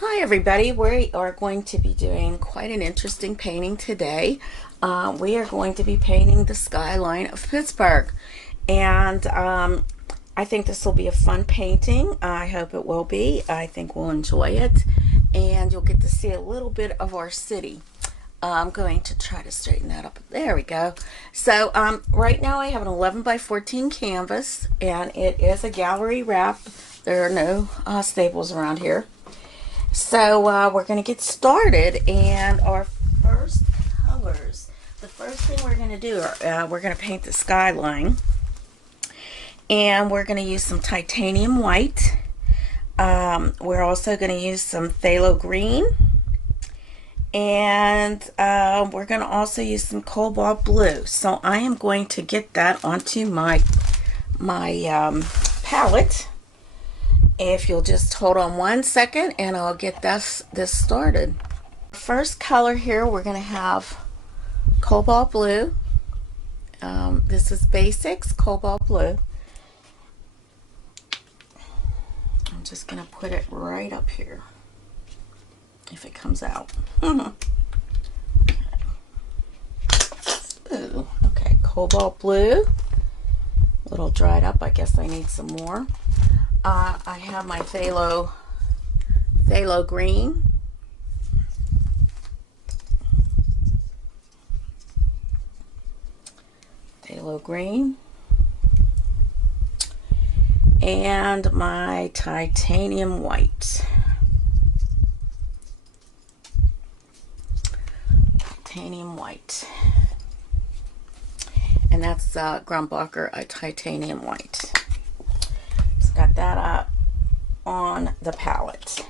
Hi everybody, we are going to be doing quite an interesting painting today. We are going to be painting the skyline of Pittsburgh, and I think this will be a fun painting. I hope it will be. I think we'll enjoy it, and you'll get to see a little bit of our city. I'm going to try to straighten that up. There we go. So right now I have an 11 by 14 canvas, and it is a gallery wrap. There are no staples around here. So we're going to get started, and our first colors, the first thing we're going to do, we're going to paint the skyline, and we're going to use some titanium white. We're also going to use some phthalo green, and we're going to also use some cobalt blue. So I am going to get that onto my palette. If you'll just hold on 1 second and I'll get this started. First color here, we're going to have cobalt blue. This is Basics Cobalt Blue. I'm just going to put it right up here if it comes out. Okay, cobalt blue. A little dried up. I guess I need some more. I have my phthalo green. Phthalo green. And my titanium white. Titanium white. And that's Grumbacher, a titanium white. Got that up on the palette.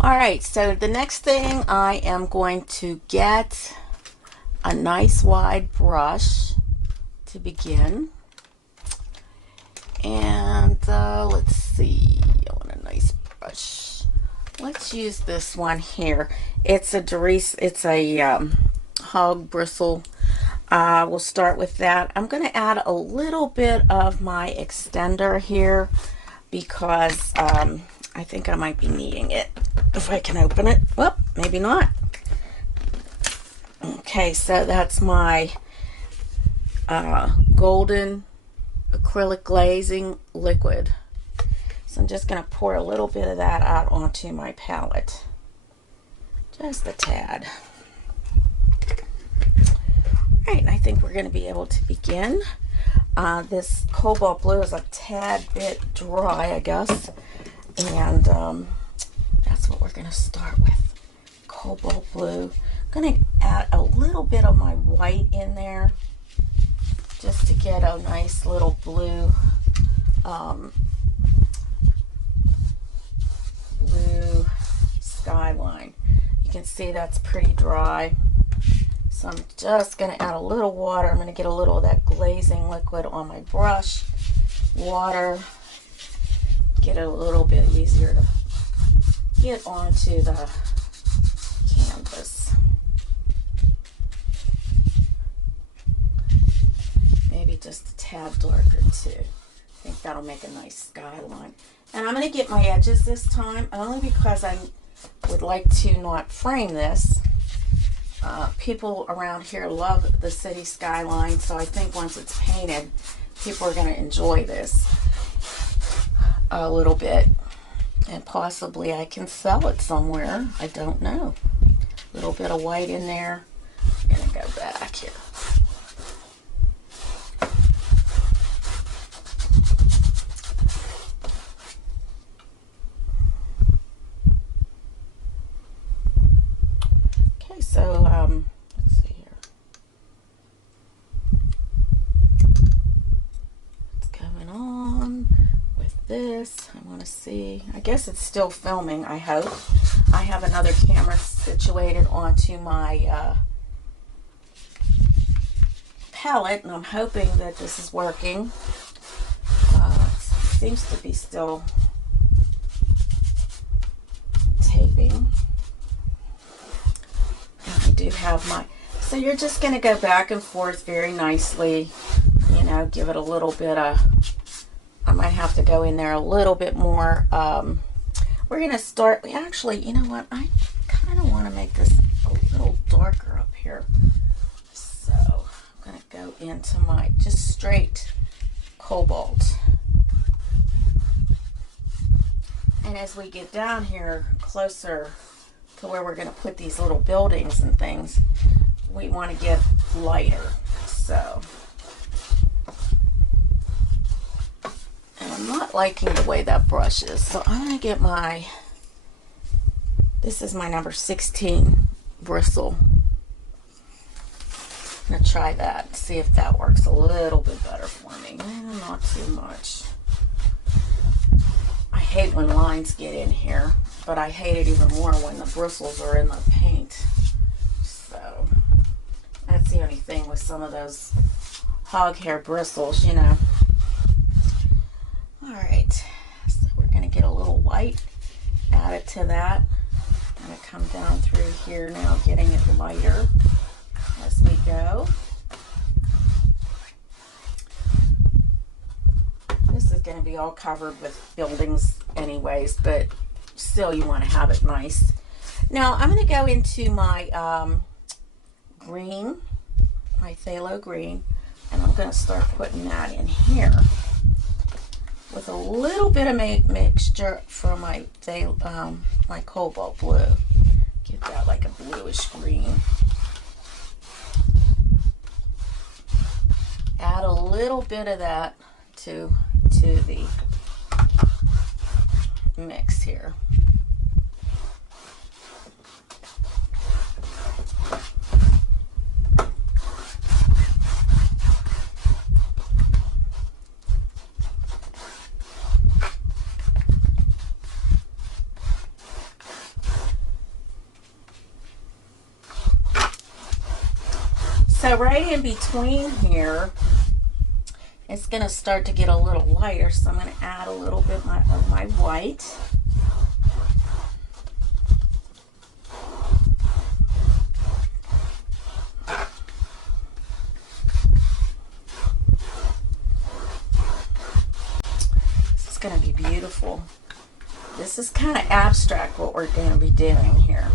Alright, so the next thing, I am going to get a nice wide brush to begin. And let's see, I want a nice brush. Let's use this one here. It's a hog bristle. We'll start with that. I'm going to add a little bit of my extender here, because I think I might be needing it if I can open it. Well, maybe not. Okay, so that's my golden acrylic glazing liquid. So I'm just going to pour a little bit of that out onto my palette. Just a tad. All right, and I think we're going to be able to begin. This cobalt blue is a tad bit dry, I guess, and that's what we're going to start with. Cobalt blue. I'm going to add a little bit of my white in there just to get a nice little blue blue skyline. You can see that's pretty dry. So I'm just going to add a little water. I'm going to get a little of that glazing liquid on my brush. Water. Get it a little bit easier to get onto the canvas. Maybe just a tad darker too. I think that'll make a nice skyline. And I'm going to get my edges this time, only because I would like to not frame this. People around here love the city skyline, so I think once it's painted, people are going to enjoy this a little bit, and possibly I can sell it somewhere. I don't know. A little bit of white in there. I'm going to go back here. So, let's see here. What's going on with this? I want to see. I guess it's still filming, I hope. I have another camera situated onto my palette, and I'm hoping that this is working. It seems to be still taping. I do have my, so you're just going to go back and forth very nicely, you know, give it a little bit of, I might have to go in there a little bit more we're going to start. Actually, you know what? I kind of want to make this a little darker up here. So I'm going to go into my just straight cobalt. And as we get down here closer to where we're going to put these little buildings and things, we want to get lighter. So, and I'm not liking the way that brush is, so I'm going to get my, this is my number 16 bristle. I'm going to try that, see if that works a little bit better for me. Not too much. I hate when lines get in here, but I hate it even more when the bristles are in the paint. So that's the only thing with some of those hog hair bristles, you know. All right, so we're going to get a little white, add it to that. I'm going to come down through here now, getting it lighter as we go. This is going to be all covered with buildings anyways, but still you want to have it nice. Now I'm going to go into my green, my phthalo green, and I'm going to start putting that in here with a little bit of mixture from my my cobalt blue. Get that like a bluish green. Add a little bit of that to the mix here. So right in between here, it's going to start to get a little lighter, so I'm going to add a little bit of my white. This is going to be beautiful. This is kind of abstract what we're going to be doing here.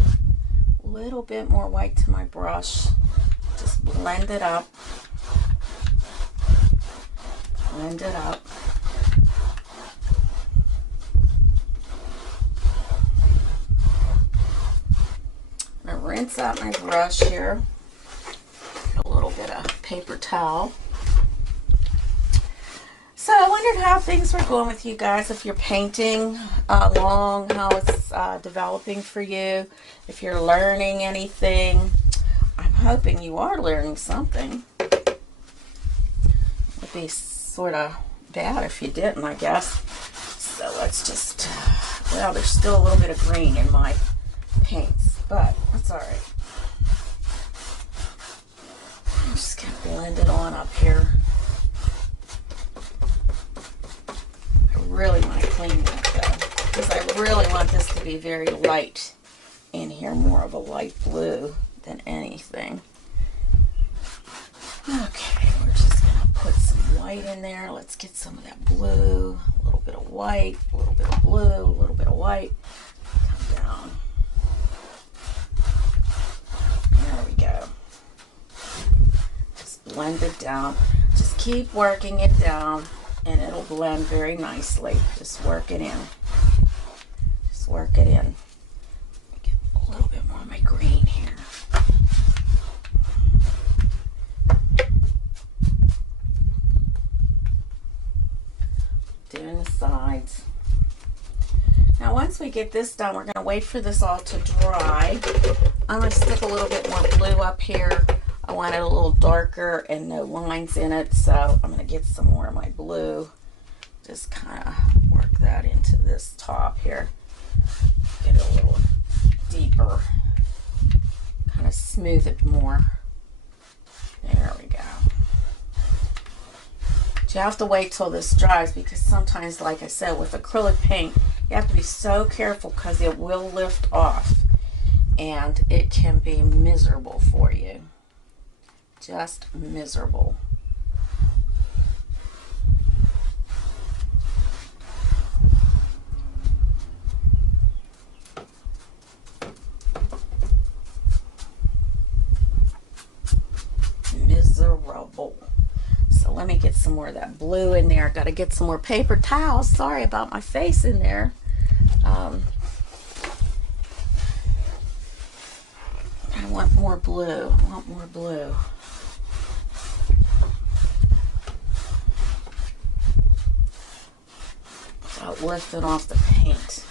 A little bit more white to my brush. Just blend it up. Blend it up. I'm going to rinse out my brush here. A little bit of paper towel. So I wondered how things were going with you guys, if you're painting along, how it's developing for you, if you're learning anything. I'm hoping you are learning something. It would be sort of bad if you didn't, I guess. So let's just, well, there's still a little bit of green in my paints, but that's all right. I'm just going to blend it on up here. I really want to clean that though, because I really want this to be very light in here, more of a light blue than anything. Okay, we're just going to put some white in there. Let's get some of that blue, a little bit of white, a little bit of blue, a little bit of white. Come down. There we go. Just blend it down. Just keep working it down and it'll blend very nicely. Just work it in. Just work it in. Get a little bit more of my green here. Doing the sides. Now once we get this done, we're going to wait for this all to dry. I'm going to stick a little bit more blue up here. I want it a little darker and no lines in it, so I'm going to get some more of my blue. Just kind of work that into this top here. Get it a little deeper. Kind of smooth it more. There we go. You have to wait till this dries because sometimes, like I said, with acrylic paint, you have to be so careful because it will lift off and it can be miserable for you. Just miserable. more of that blue in there. Got to get some more paper towels. Sorry about my face in there. I want more blue. I want more blue. So lifting off the paint.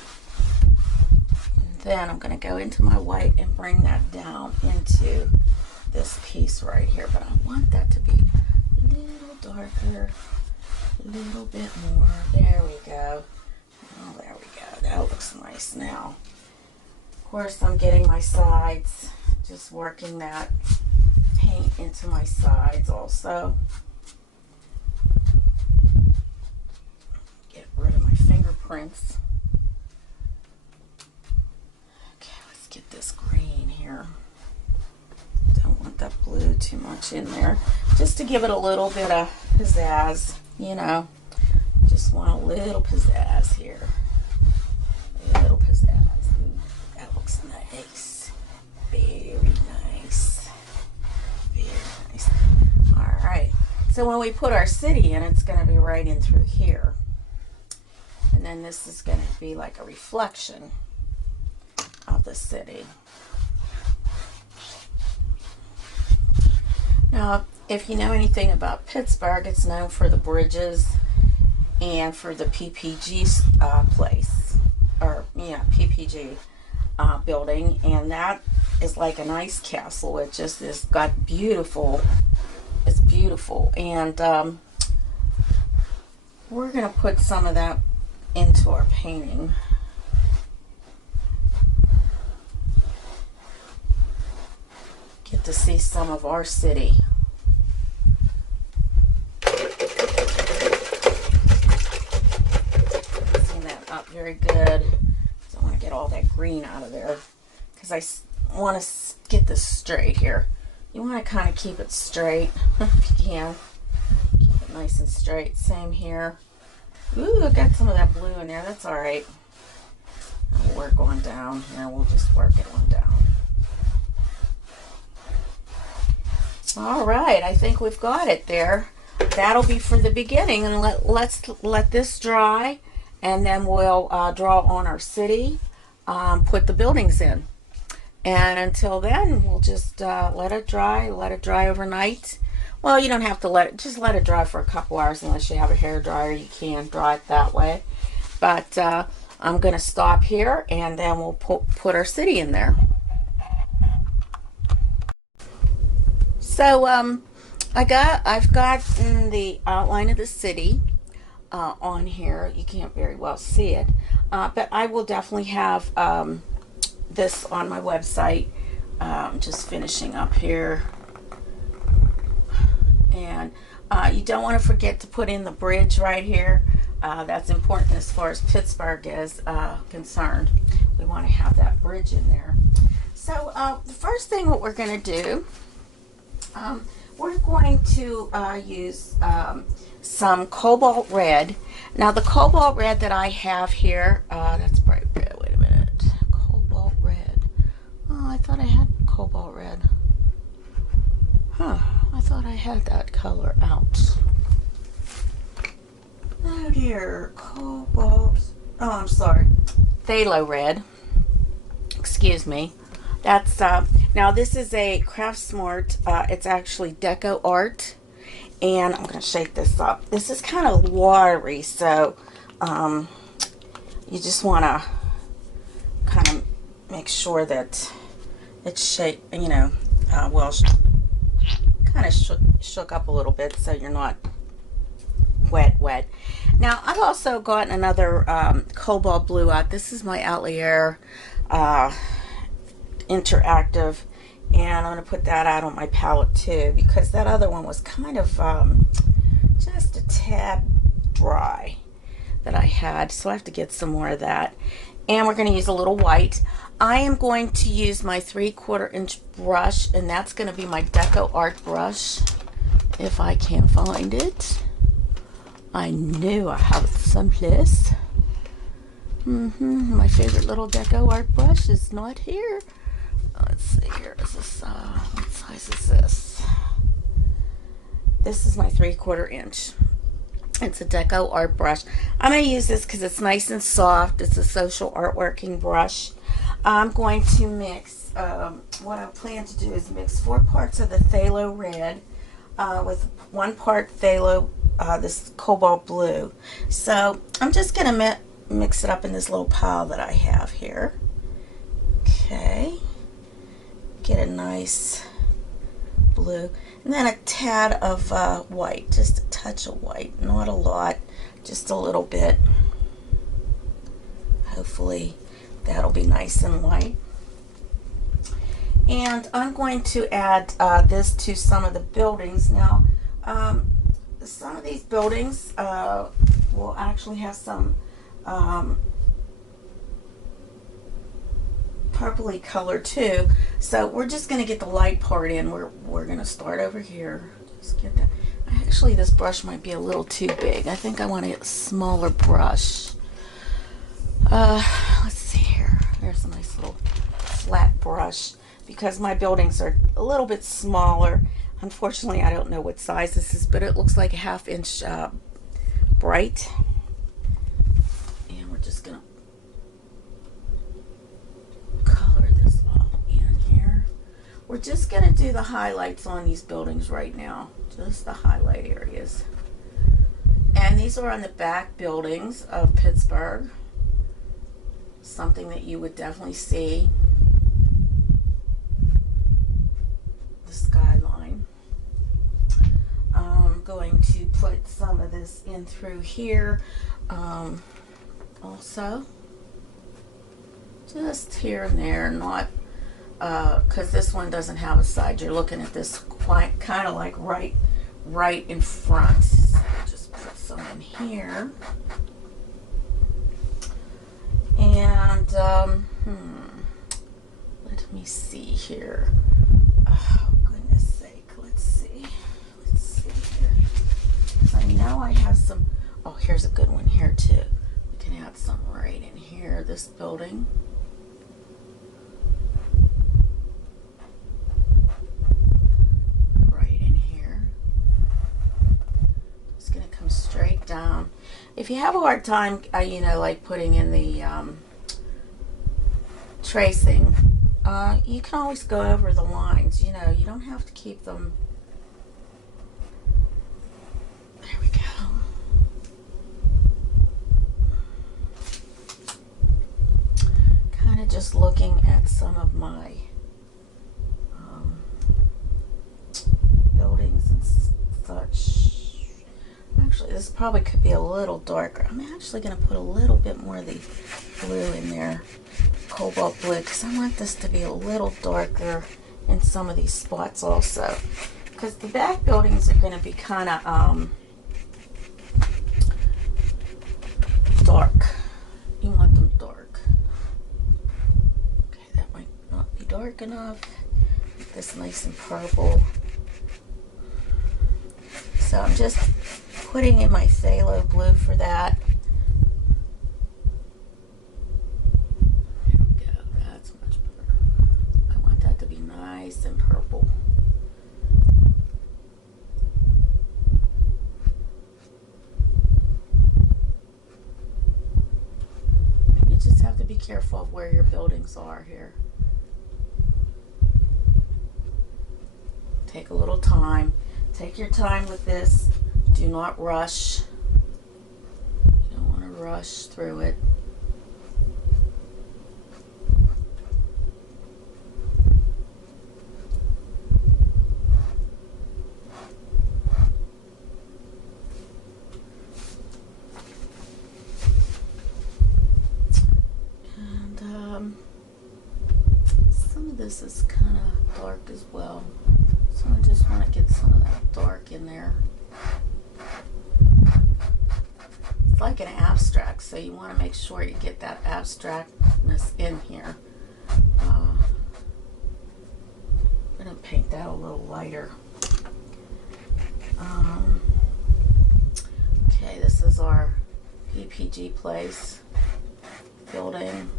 And then I'm going to go into my white and bring that down into this piece right here. But I want that to be a little darker, a little bit more. There we go. Oh, there we go. That looks nice now. Of course, I'm getting my sides, just working that paint into my sides also. Get rid of my fingerprints. Okay, let's get this green here. Don't want that blue too much in there. Just to give it a little bit of pizzazz, you know. Just want a little pizzazz here. A little pizzazz. Ooh, that looks nice. Very nice. Very nice. Alright. So when we put our city in, it's going to be right in through here. And then this is going to be like a reflection of the city. Now, if you know anything about Pittsburgh, it's known for the bridges and for the PPG place, or yeah, PPG building, and that is like an ice castle. It just is got beautiful. It's beautiful, and we're gonna put some of that into our painting. Get to see some of our city. Up very good. So I want to get all that green out of there because I want to get this straight here. You want to kind of keep it straight if you can. Keep it nice and straight. Same here. Ooh, I got some of that blue in there. That's all right. We'll work on down here. We'll just work it on down. All right, I think we've got it there. That'll be for the beginning, and let's let this dry. And then we'll draw on our city, put the buildings in. And until then, we'll just let it dry overnight. Well, you don't have to just let it dry for a couple hours unless you have a hair dryer. You can dry it that way. But I'm going to stop here, and then we'll put our city in there. So I've got the outline of the city on here. You can't very well see it, but I will definitely have this on my website. Just finishing up here, and you don't want to forget to put in the bridge right here. That's important as far as Pittsburgh is concerned. We want to have that bridge in there. So the first thing what we're going to do, we're going to use some cobalt red. Now the cobalt red that I have here, that's bright red. Wait a minute. Cobalt red. Oh, I thought I had cobalt red. Huh. I thought I had that color out. Oh dear. Cobalt. Oh, I'm sorry. Phthalo red. Excuse me. That's now this is a Craftsmart. It's actually Deco Art. And I'm going to shake this up. This is kind of watery, so you just want to kind of make sure that it's shaped, you know, well, kind of shook up a little bit so you're not wet. Now, I've also gotten another cobalt blue out. This is my Atelier Interactive. And I'm going to put that out on my palette too, because that other one was kind of just a tad dry that I had. So I have to get some more of that. And we're going to use a little white. I am going to use my 3/4 inch brush, and that's going to be my Deco Art brush, if I can find it. I knew I have it someplace. My favorite little Deco Art brush is not here. Let's see here. Is this what size is this? This is my 3/4 inch. It's a Deco Art brush. I'm going to use this because it's nice and soft. It's a social artworking brush. I'm going to mix, what I plan to do is mix 4 parts of the phthalo red with 1 part phthalo, this cobalt blue. So I'm just going to mix it up in this little pile that I have here. Okay. Get a nice blue. And then a tad of white, just a touch of white, not a lot, just a little bit. Hopefully that'll be nice and light. And I'm going to add this to some of the buildings. Now, some of these buildings will actually have some purpley color too, so we're just going to get the light part in. We're going to start over here. Just get that. Actually, this brush might be a little too big. I think I want to get a smaller brush. Let's see here. There's a nice little flat brush because my buildings are a little bit smaller. Unfortunately, I don't know what size this is, but it looks like a 1/2 inch bright. And we're just going to color this all in here. We're just going to do the highlights on these buildings right now, just the highlight areas. And these are on the back buildings of Pittsburgh, something that you would definitely see. The skyline. I'm going to put some of this in through here also. Just here and there, not because this one doesn't have a side. You're looking at this quite kind of like right in front. So just put some in here. And let me see here. Oh goodness sake, let's see here. I know I have some. Oh, here's a good one here too. We can add some right in here. This building. Straight down. If you have a hard time, you know, like putting in the tracing, you can always go over the lines. You know, you don't have to keep them. There we go. Kind of just looking at some of my buildings and such. Actually, this probably could be a little darker. I'm actually going to put a little bit more of the blue in there, cobalt blue, because I want this to be a little darker in some of these spots also. Because the back buildings are going to be kind of dark. You want them dark. Okay, that might not be dark enough. Make this nice and purple. So I'm just putting in my phthalo blue for that. There we go. That's much better. I want that to be nice and purple. And you just have to be careful of where your buildings are here. Take a little time. Take your time with this. Do not rush. You don't want to rush through it. And some of this is kind of dark as well. So I just want to get some of that dark in there. It's like an abstract, so you want to make sure you get that abstractness in here. I'm going to paint that a little lighter. Okay, this is our PPG Place building.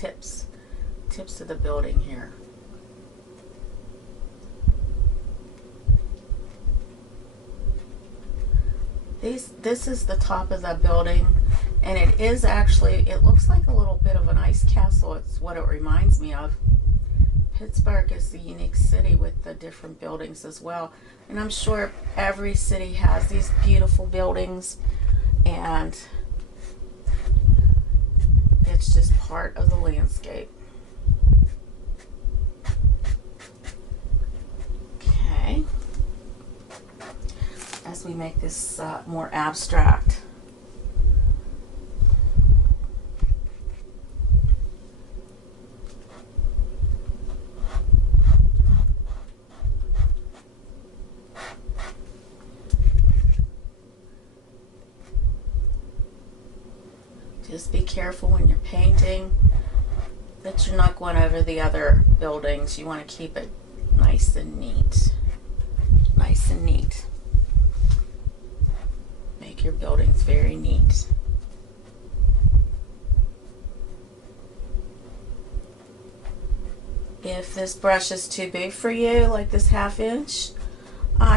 tips of the building here. This is the top of the building, and it is actually, it looks like a little bit of an ice castle. It's what it reminds me of. Pittsburgh is the unique city with the different buildings as well, and I'm sure every city has these beautiful buildings, and it's just part of the landscape. Okay. As we make this more abstract. Just be careful when you're painting that you're not going over the other buildings. You want to keep it nice and neat. Nice and neat. Make your buildings very neat. If this brush is too big for you, like this 1/2 inch,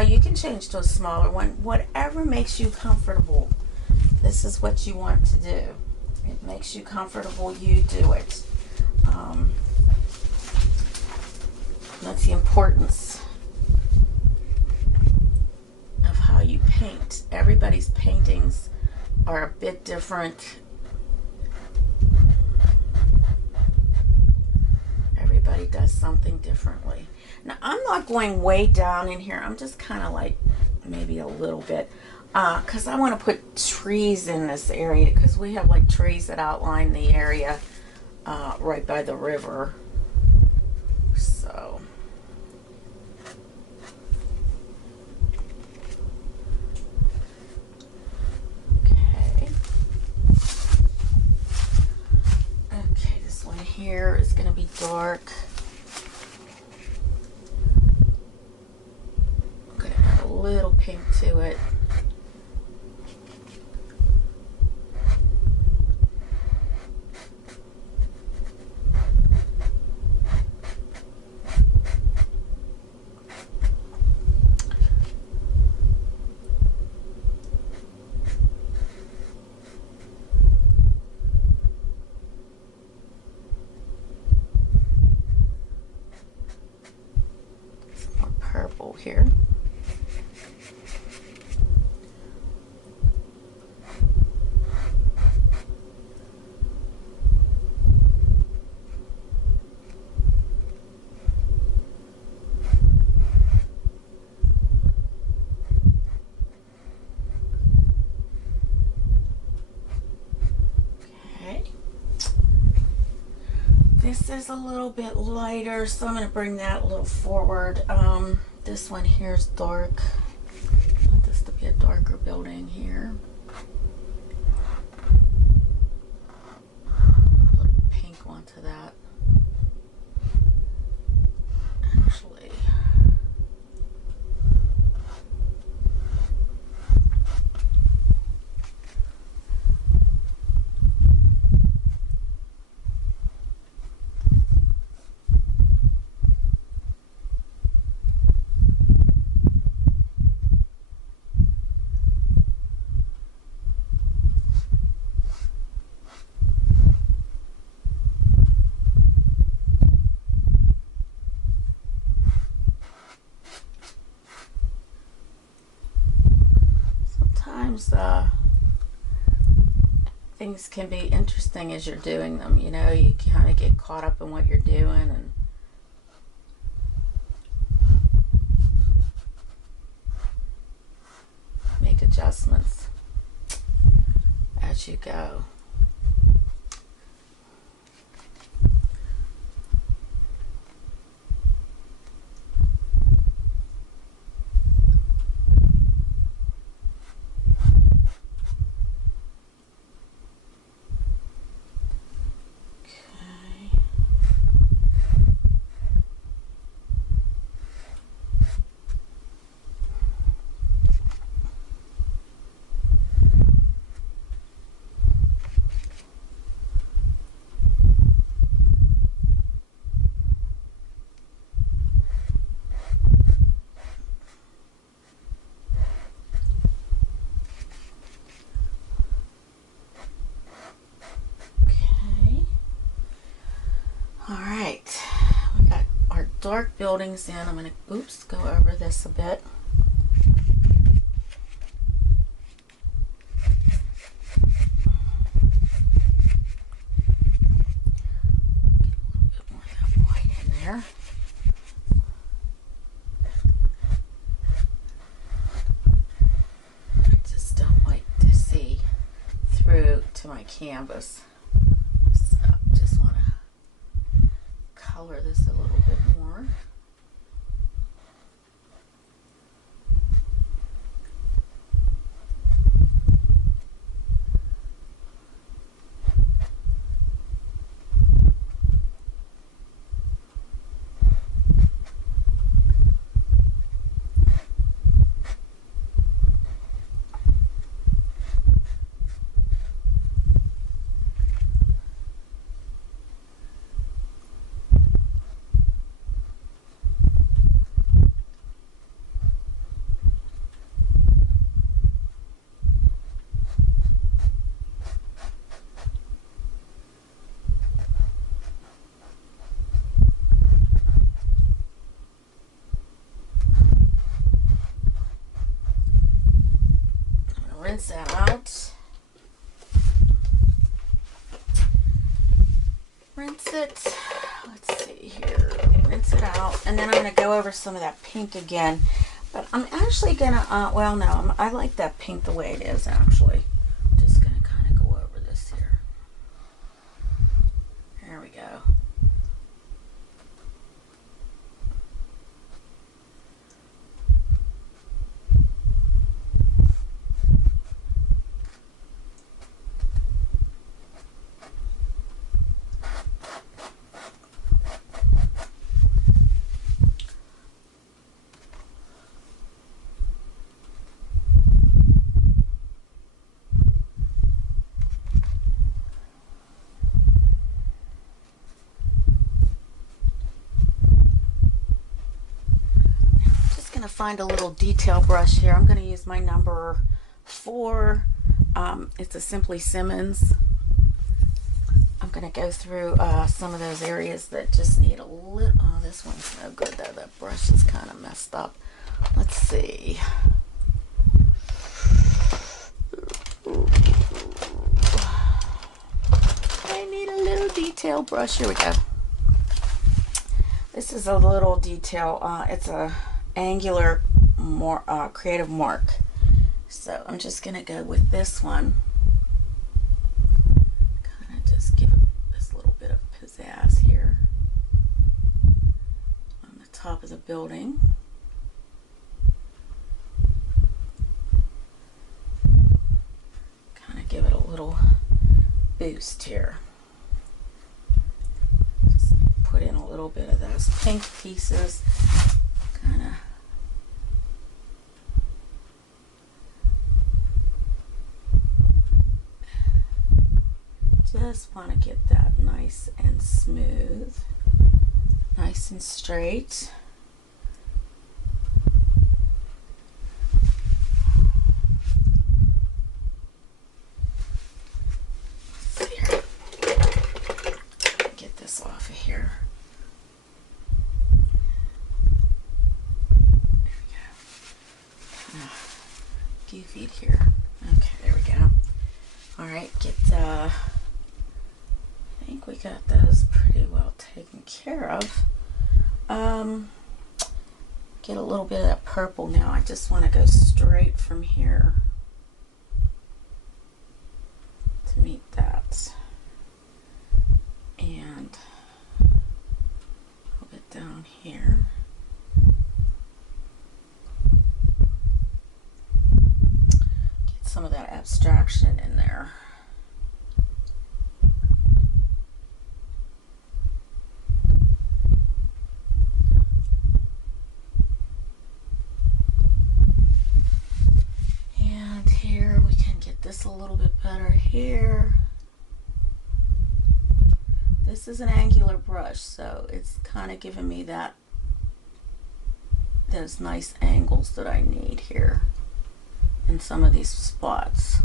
you can change to a smaller one. Whatever makes you comfortable, this is what you want to do. It makes you comfortable, you do it. That's the importance of how you paint. Everybody's paintings are a bit different. Everybody does something differently. Now, I'm not going way down in here. I'm just kind of like maybe a little bit, because I want to put trees in this area, because we have like trees that outline the area right by the river. So okay, this one here is going to be dark. I'm going to add a little pink to it. Here. Okay. This is a little bit lighter, so I'm going to bring that a little forward. This one here is dark. I want this to be a darker building here. Put pink onto that. Actually, things can be interesting as you're doing them. You know, you kind of get caught up in what you're doing and make adjustments as you go. dark buildings in. I'm going to, oops, go over this a bit. Get a little bit more of that white in there. I just don't like to see through to my canvas. So just want to color this a little bit more. Rinse that out. Rinse it. Let's see here. Rinse it out. And then I'm going to go over some of that pink again. But I'm actually going to, well, no, I like that pink the way it is, actually. I'm just going to kind of go over this here. There we go. Find a little detail brush here. I'm going to use my number 4. It's a Simply Simmons. I'm going to go through some of those areas that just need a little. Oh, this one's no good though. That brush is kind of messed up. Let's see. I need a little detail brush. Here we go. This is a little detail. It's a angular creative mark, so I'm just gonna go with this one, kind of just give it this little bit of pizzazz here on the top of the building. Kind of give it a little boost here. Just put in a little bit of those pink pieces. Kind of just want to get that nice and smooth, nice and straight. Let's see here. Get this off of here. Feed here. Okay, there we go. All right, I think we got those pretty well taken care of. Get a little bit of that purple now. I just want to go straight from here to meet that, and a little bit down here. Some of that abstraction in there. And here we can get this a little bit better here. This is an angular brush, so it's kind of giving me those nice angles that I need here in some of these spots.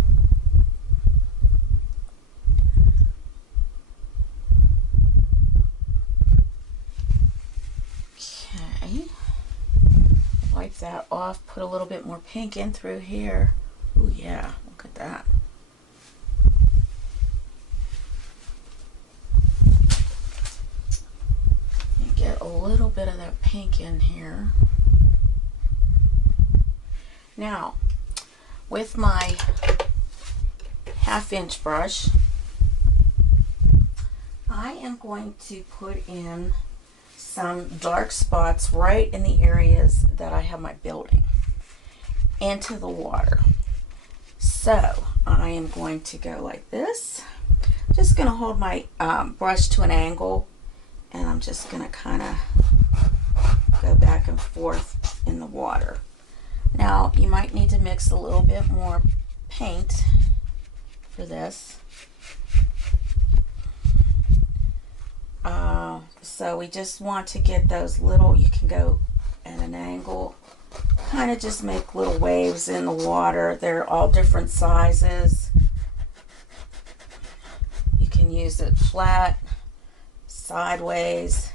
that off, put a little bit more pink in through here. Oh yeah, look at that. And get a little bit of that pink in here. Now, with my 1/2-inch brush, I am going to put in some dark spots right in the areas that I have my building into the water. So I am going to go like this. Just going to hold my brush to an angle, and I'm just going to kind of go back and forth in the water. Now you might need to mix a little bit more paint for this. So we just want to get those little, you can go at an angle, kind of just make little waves in the water. They're all different sizes. You can use it flat, sideways,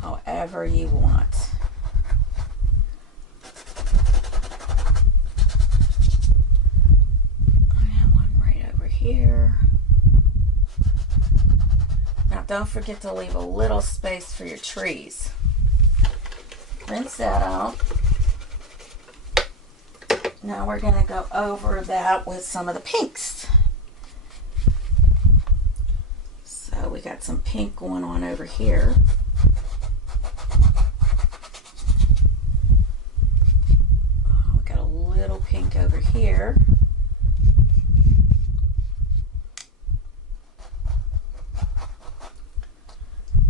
however you want. I have one right over here. Now don't forget to leave a little space for your trees. Rinse that out. Now we're going to go over that with some of the pinks. So we got some pink going on over here. We got a little pink over here.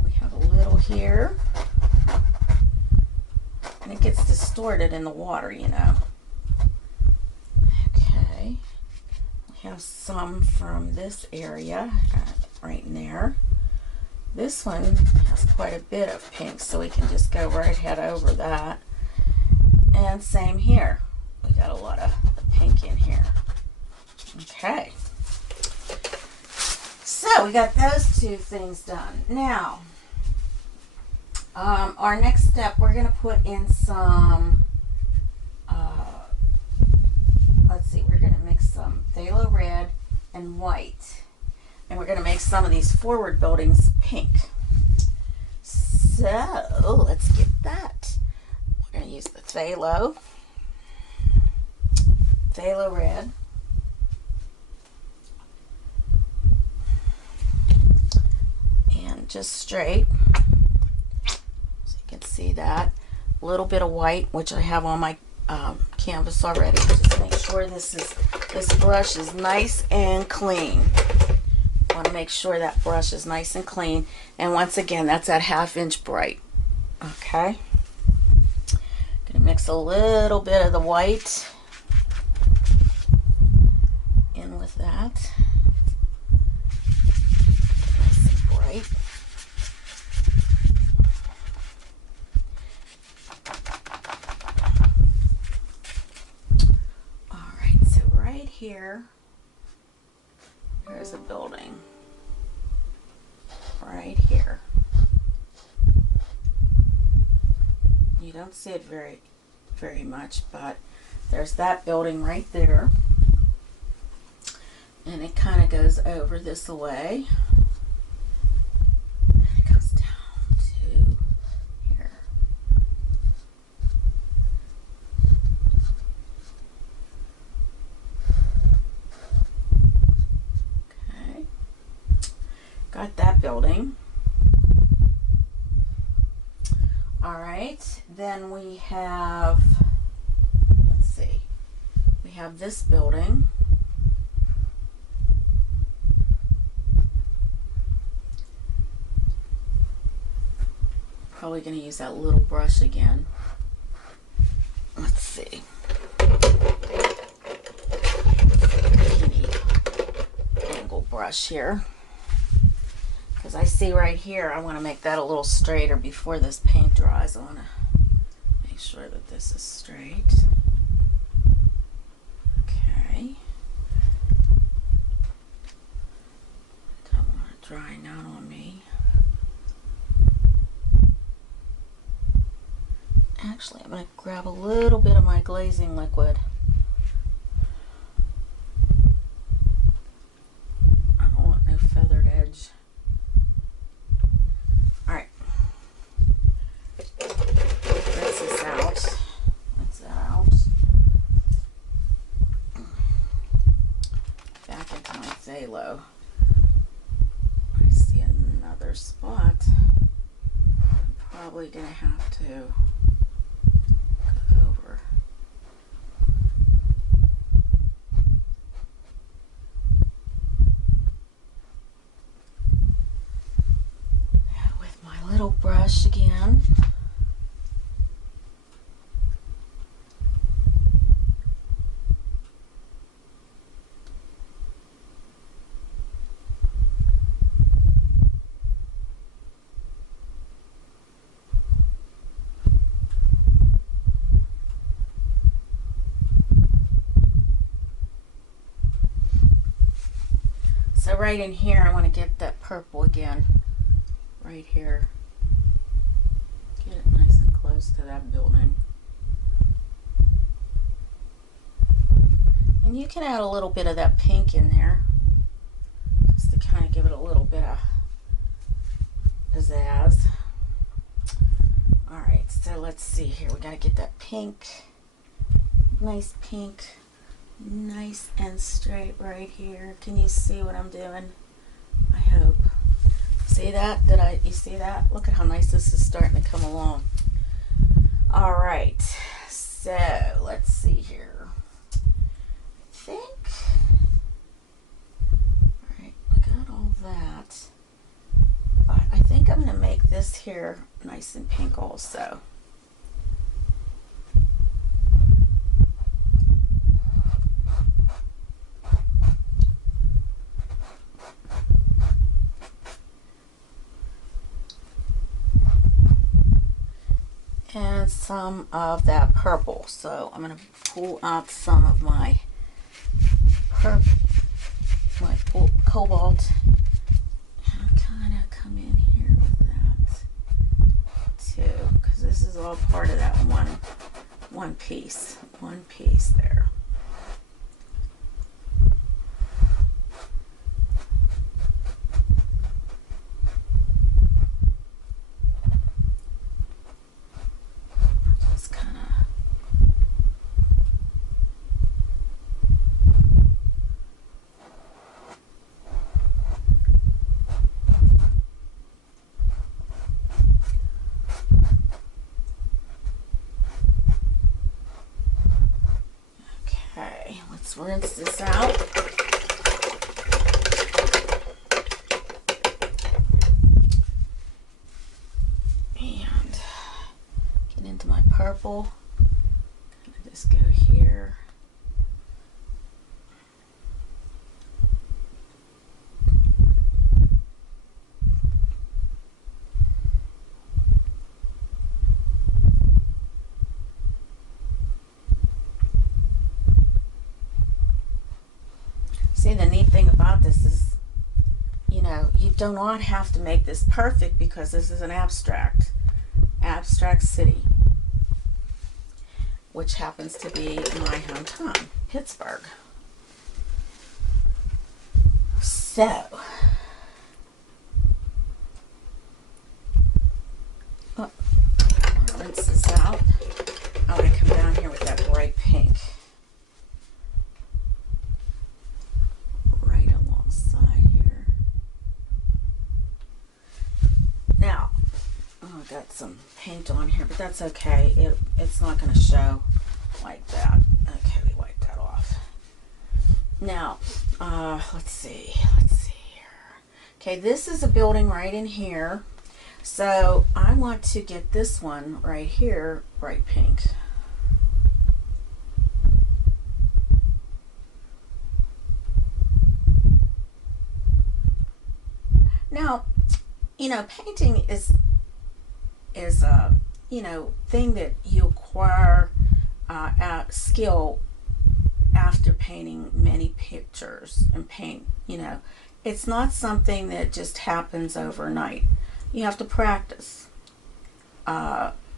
We have a little here. And it gets distorted in the water, you know. Okay. We have some from this area, right in there. This one has quite a bit of pink, so we can just go right head over that. And same here. We got a lot of pink in here. Okay. So we got those two things done. Now, our next step, we're going to put in some, let's see, we're going to mix some phthalo red and white. And we're going to make some of these forward buildings pink. So, let's get that. We're going to use the phthalo red. And just straight. You can see that. A little bit of white, which I have on my canvas already. Just make sure this brush is nice and clean. I want to make sure that brush is nice and clean. And once again, that's at 1/2-inch bright. Okay. Gonna mix a little bit of the white in with that. Nice and bright. Here, there's a building right here. You don't see it very much, but there's that building right there, and it kind of goes over this way, and it goes down to here. Got that building. All right, then we have, let's see, we have this building. Probably going to use that little brush again. Let's see. Angle brush here. Because I see right here, I want to make that a little straighter before this paint dries. I want to make sure that this is straight. Okay. Don't want it drying out on me. Actually, I'm going to grab a little bit of my glazing liquid. I don't want no feathered edge. Alright. Rinse this out. Rinse that out. Back into my phthalo. I see another spot. I'm probably going to have to go over. With my little brush again. So right in here, I want to get that purple again, right here. Get it nice and close to that building. And you can add a little bit of that pink in there, just to kind of give it a little bit of pizzazz. Alright, so let's see here. We got to get that pink, nice pink. Nice and straight right here. Can you see what I'm doing? I hope. See that? You see that? Look at how nice this is starting to come along. All right. So let's see here. I think. All right. I got all that. But I think I'm going to make this here nice and pink also. And some of that purple. So I'm going to pull out some of my cobalt and kind of come in here with that too, because this is all part of that one piece there. Let's rinse this out. And get into my purple. Kind of just go here. See, the neat thing about this is, you know, you do not have to make this perfect because this is an abstract city, which happens to be my hometown, Pittsburgh. So, rinse this out. I'm going to come down here with that bright pink. Got some paint on here, but that's okay. It's not going to show like that. Okay, we wipe that off. Now, let's see here. Okay, this is a building right in here. So I want to get this one right here, bright pink. Now, you know, painting is a, you know, thing that you acquire skill after painting many pictures and paint. You know, it's not something that just happens overnight. You have to practice.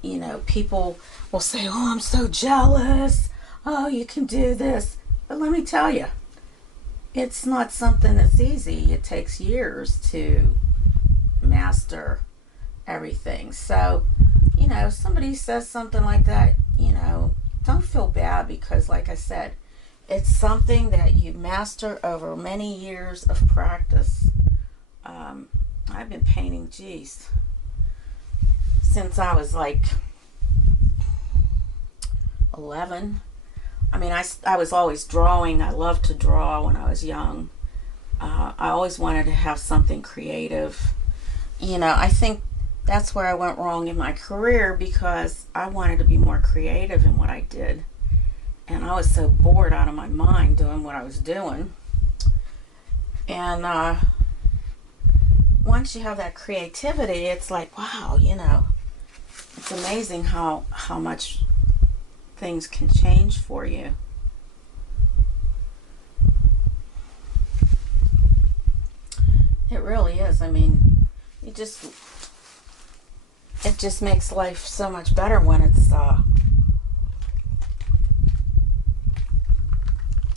you know, people will say, oh, I'm so jealous. Oh, you can do this. But let me tell you, it's not something that's easy. It takes years to master everything. So, you know, if somebody says something like that, you know, don't feel bad, because like I said, it's something that you master over many years of practice. I've been painting, geez, since I was like 11. I mean, I was always drawing. I loved to draw when I was young. I always wanted to have something creative. You know, I think that's where I went wrong in my career, because I wanted to be more creative in what I did. And I was so bored out of my mind doing what I was doing. And once you have that creativity, it's like, wow, you know, it's amazing how much things can change for you. It really is. I mean, it just makes life so much better when it's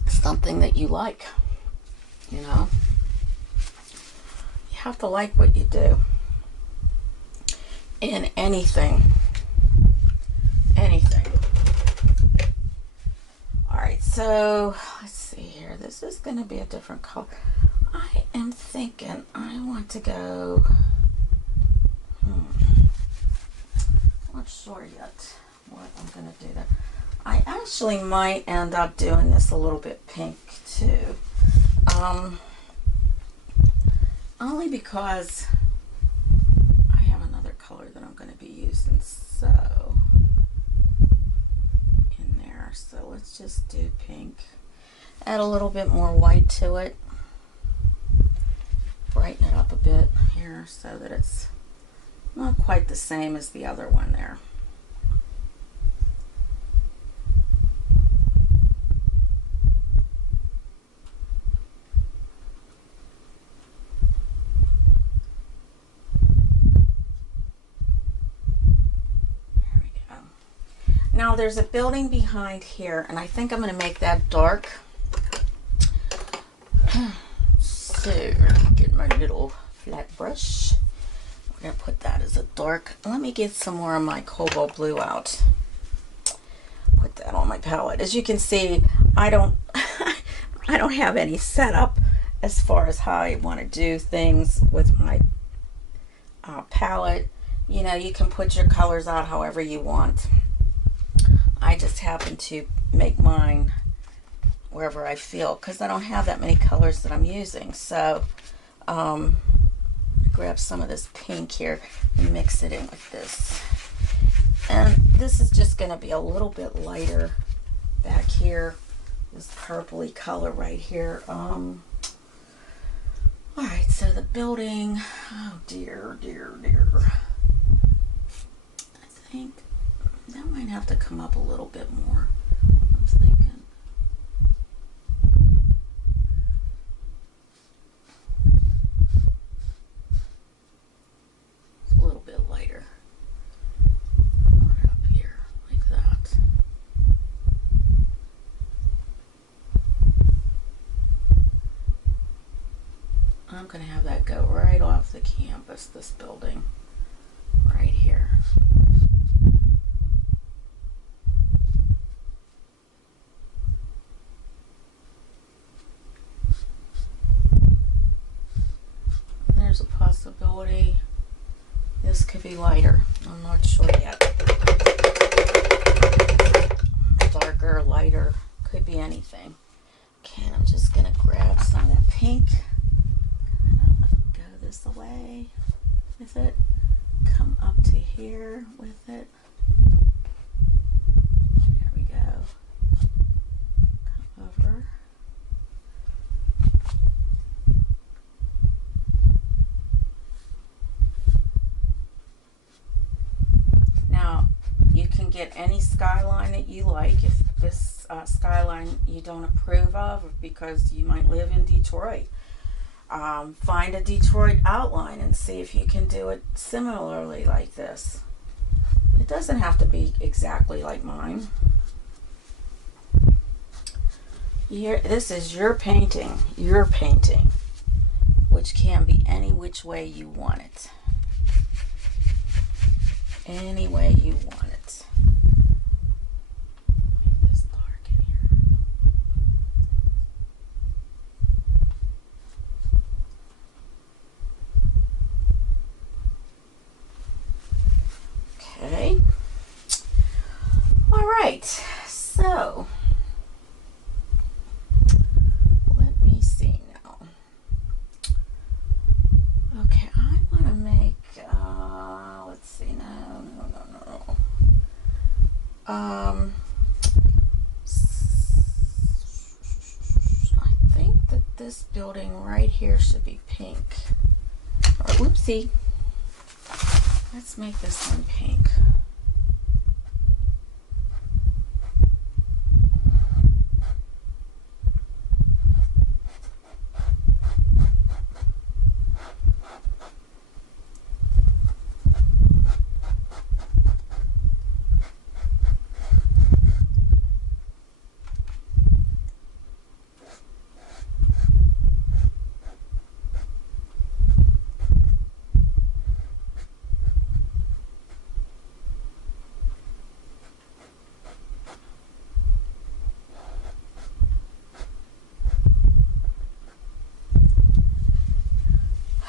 something that you like, you know. You have to like what you do in anything. Alright, so let's see here. This is going to be a different color. I am thinking I want to go, not sure yet what I'm going to do there. I actually might end up doing this a little bit pink too. Only because I have another color that I'm going to be using, so in there. So let's just do pink. Add a little bit more white to it. Brighten it up a bit here so that it's not quite the same as the other one there. Now there's a building behind here, and I think I'm going to make that dark. So let me get my little flat brush. We're going to put that as a dark. Let me get some more of my cobalt blue out. Put that on my palette. As you can see, I don't I don't have any setup as far as how I want to do things with my palette. You know, you can put your colors out however you want. I just happen to make mine wherever I feel, because I don't have that many colors that I'm using. So grab some of this pink here and mix it in with this. And this is just going to be a little bit lighter back here, this purpley color right here. All right, so the building, oh dear. I think that might have to come up a little bit more, I'm thinking. It's a little bit lighter. Put it up here, like that. I'm going to have that go right off the campus, this building, right here. There's a possibility this could be lighter. I'm not sure yet. Darker, lighter, could be anything. Okay, I'm just going to grab some of that pink. Go this way with it. Come up to here with it. There we go. Come over. Now, you can get any skyline that you like. If this skyline you don't approve of, because you might live in Detroit, find a Detroit outline and see if you can do it similarly like this. It doesn't have to be exactly like mine. This is your painting, which can be any which way you want it. Any way you want it. Make this dark in here. Okay. All right. So let me see now. Okay, I want to make. Let's see. No. I think that this building right here should be pink. Or, whoopsie. Let's make this one pink.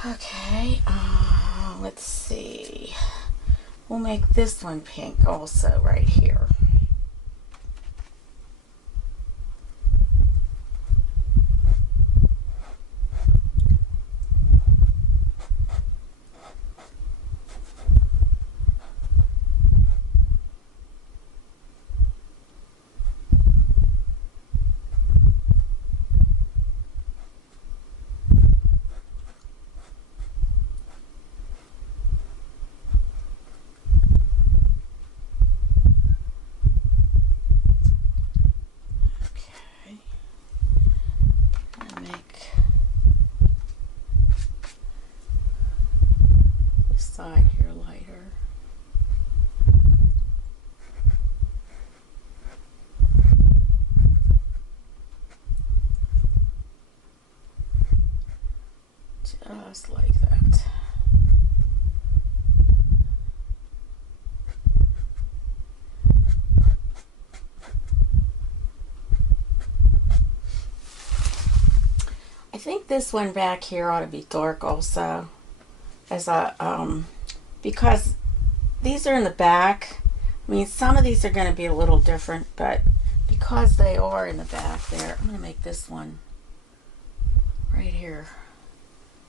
Okay, let's see. We'll make this one pink also right here. Side here lighter. Just like that. I think this one back here ought to be dark also, as a because these are in the back. I mean, some of these are going to be a little different, but because they are in the back there, I'm going to make this one right here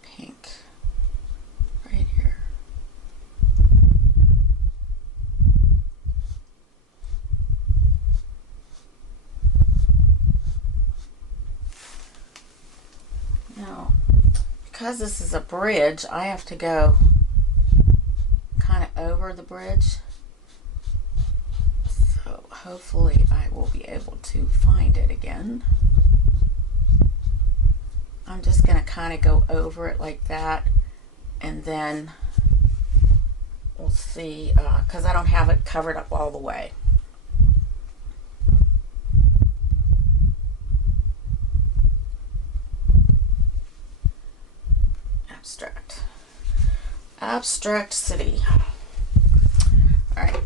pink. Right here. Now, because this is a bridge, I have to go kind of over the bridge. So hopefully I will be able to find it again. I'm just going to kind of go over it like that, and then we'll see, because I don't have it covered up all the way. Abstract city. All right. I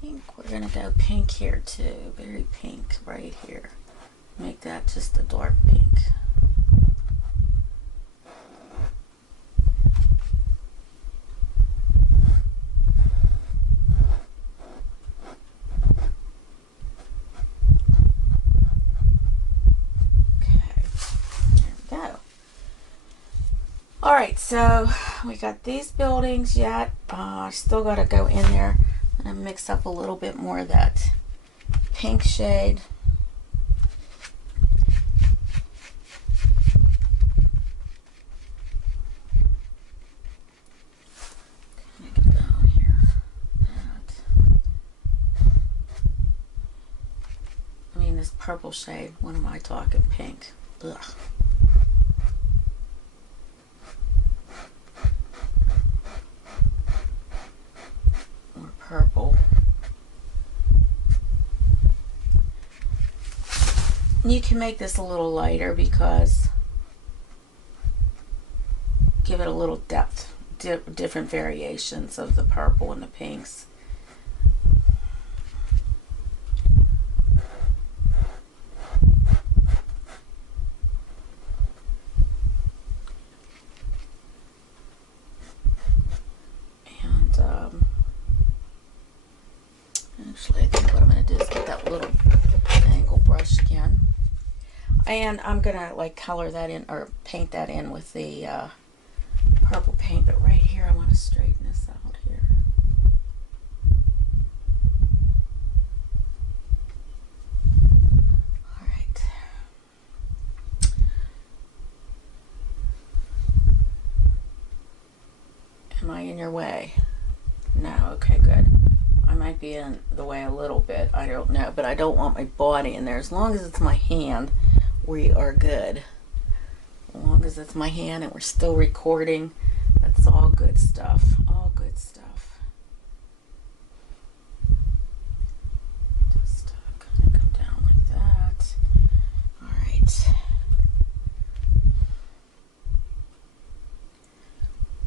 think we're gonna go pink here too. Very pink right here. Make that just a dark pink. All right, so we got these buildings yet. Still got to go in there and mix up a little bit more of that pink shade. Get down here. I mean, this purple shade. What am I talking? Pink. Ugh. purple. You can make this a little lighter because give it a little depth, different variations of the purple and the pinks. Actually, I think what I'm going to do is get that little angle brush again. And I'm going to like color that in or paint that in with the purple paint. But right here, I want to straighten this out here. All right. Am I in your way? No, okay, good. I might be in the way a little bit, I don't know, but I don't want my body in there. As long as it's my hand, we are good. As long as it's my hand and we're still recording, that's all good stuff. All good stuff. Just kind of come down like that. All right.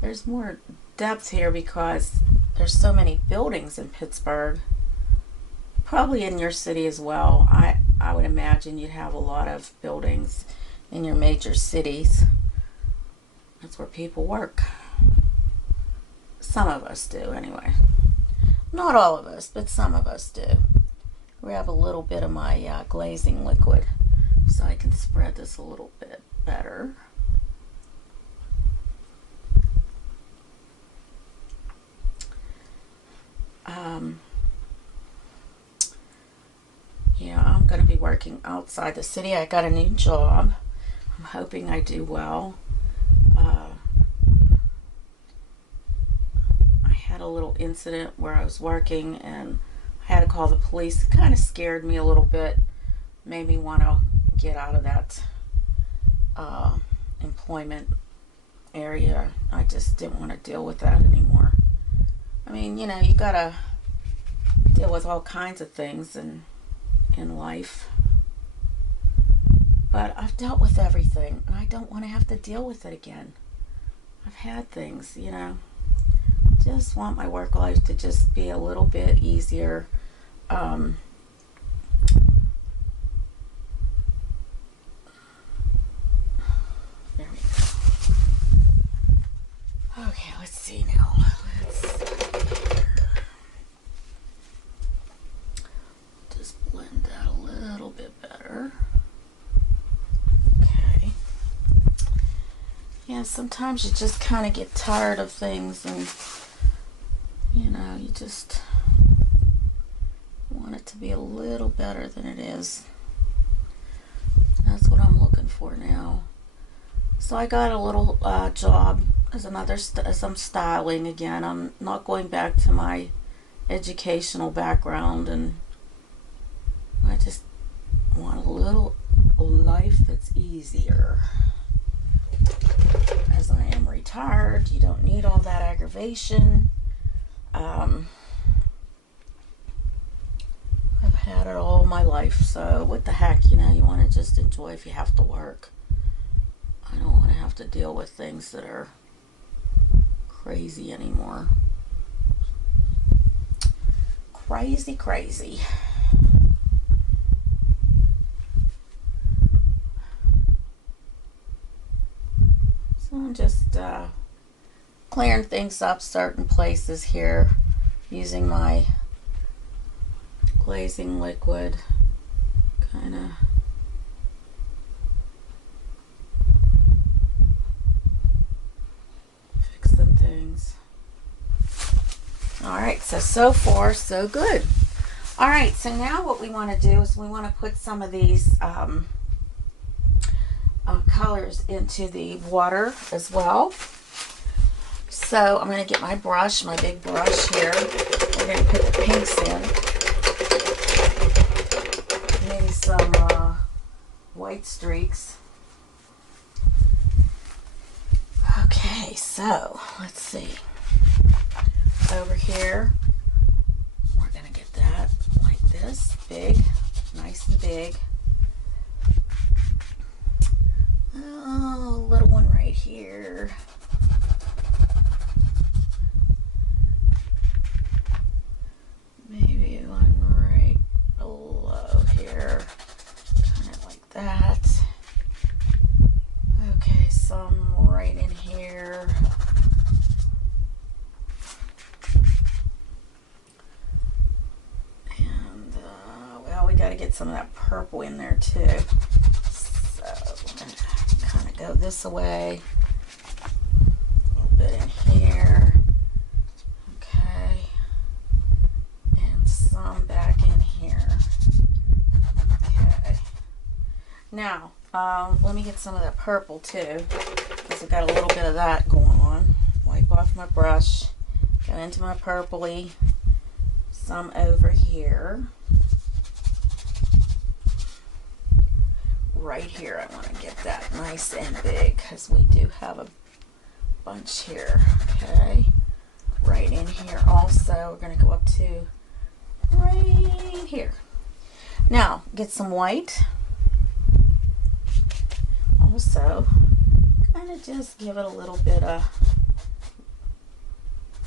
There's more depth here because there's so many buildings in Pittsburgh, probably in your city as well. I would imagine you'd have a lot of buildings in your major cities. That's where people work. Some of us do, anyway. Not all of us, but some of us do. Grab a little bit of my glazing liquid so I can spread this a little bit better. Yeah, I'm going to be working outside the city. I got a new job. I'm hoping I do well. I had a little incident where I was working and I had to call the police. It kind of scared me a little bit. Made me want to get out of that employment area. I just didn't want to deal with that anymore. I mean, you know, you gotta deal with all kinds of things in life. But I've dealt with everything, and I don't want to have to deal with it again. I've had things, you know. Just want my work life to just be a little bit easier. There we go. Okay, let's see now. Just blend that a little bit better. Okay. Yeah, sometimes you just kind of get tired of things and, you know, you just want it to be a little better than it is. That's what I'm looking for now. So I got a little job as I'm styling again. I'm not going back to my educational background, and I just want a little life that's easier. As I am retired, you don't need all that aggravation. I've had it all my life, so what the heck, you know, you want to just enjoy if you have to work. I don't want to have to deal with things that are crazy anymore. Crazy, crazy. So I'm just clearing things up certain places here using my glazing liquid, kind of fixing things. Alright, so far so good. Alright, so now what we want to do is we want to put some of these colors into the water as well. So I'm going to get my brush, my big brush here. We're going to put the pinks in. Maybe some white streaks. Okay, so let's see. Over here, gonna get that like this, big, nice and big. Oh, little one right here. Maybe one right below here, kind of like that. Okay, some right in here. And, well, we got to get some of that purple in there too. So, we're going to kind of go this way. A little bit in here. Okay. And some back in here. Okay. Now, let me get some of that purple too, because I've got a little bit of that going on. Wipe off my brush, go into my purpley, some over here. Right here, I want to get that nice and big, because we do have a bunch here. Okay, right in here also, we're going to go up to right here. Now, get some white. Also, kind of just give it a little bit of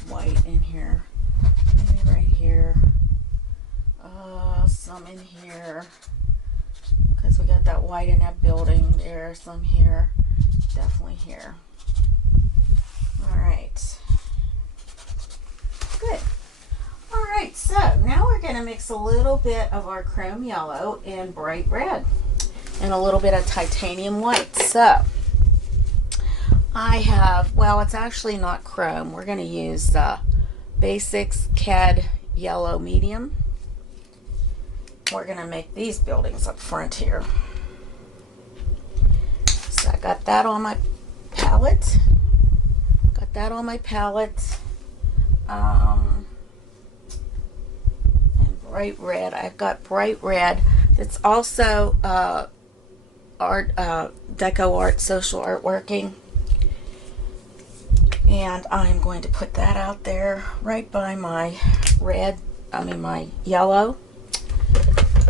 white in here, maybe right here, some in here, because we got that white in that building there, some here, definitely here. All right, good. All right, so now we're going to mix a little bit of our chrome yellow and bright red and a little bit of titanium white. So I have, well, it's actually not chrome. We're going to use Basics CAD Yellow Medium. We're going to make these buildings up front here. So I got that on my palette. Got that on my palette. And bright red. I've got bright red. It's also art, deco art, social artworking. And I'm going to put that out there right by my red, my yellow.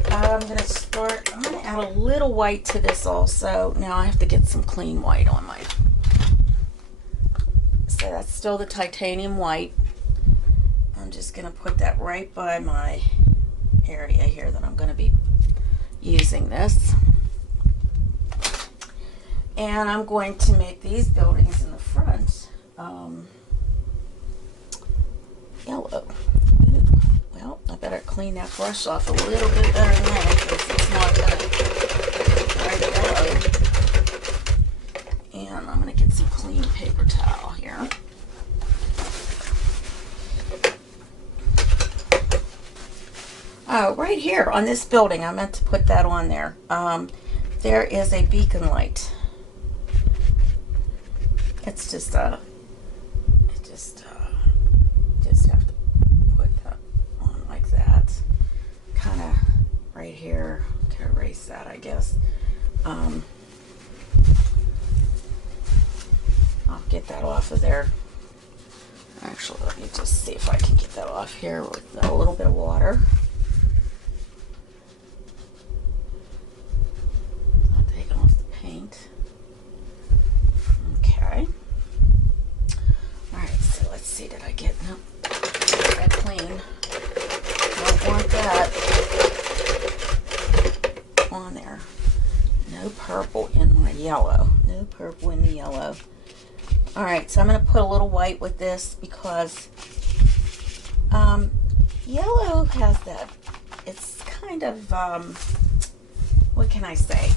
I'm going to add a little white to this also. Now I have to get some clean white on my, so that's still the titanium white. I'm just going to put that right by my area here that I'm going to be using this. And I'm going to make these buildings in the front yellow. Ooh, well, I better clean that brush off a little bit better than that, because it's not going to bright yellow. And I'm going to get some clean paper towel here. Oh, right here on this building, I meant to put that on there. There is a beacon light. It's just just have to put that on like that, kind of right here. Can erase that, I guess. I'll get that off of there. Actually, let me just see if I can get that off here with a little bit of water. I'll take off the paint. Okay. Alright, so let's see, did I get, nope, that clean. Don't want that on there. No purple in my yellow. No purple in the yellow. Alright, so I'm going to put a little white with this because yellow has that, it's kind of, what can I say,